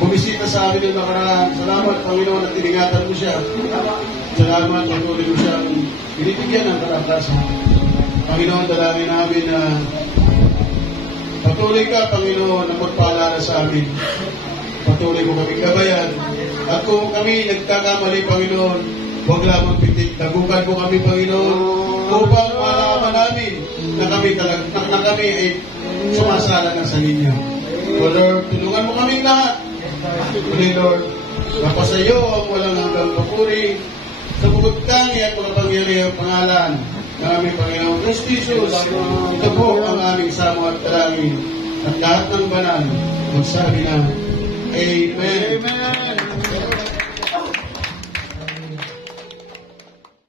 Bumisita sa amin ng nakaraan. Salamat, Panginoon, at tiningatan mo siya. Salamat, patuloy mo siya binibigyan ng kalakasan. Panginoon, dalangin namin na patuloy ka, Panginoon, na magpaalala sa amin. Patuloy mo kami gabayan. At kung kami nagkakamali, Panginoon, huwag lamang pitik. Dagugan mo kami, Panginoon, upang malaman namin na kami ay sumasala na sa inyo. O Lord, tulungan mo kaming lahat. Uli, Lord, napasayo ang walang hanggang papuri sa bukod tangi at makapangyarihang pangalan ng aming Panginoon Kristo Jesus. Ito po ang aming samo at dalangin at lahat ng banal magsabi na Amen. Amen!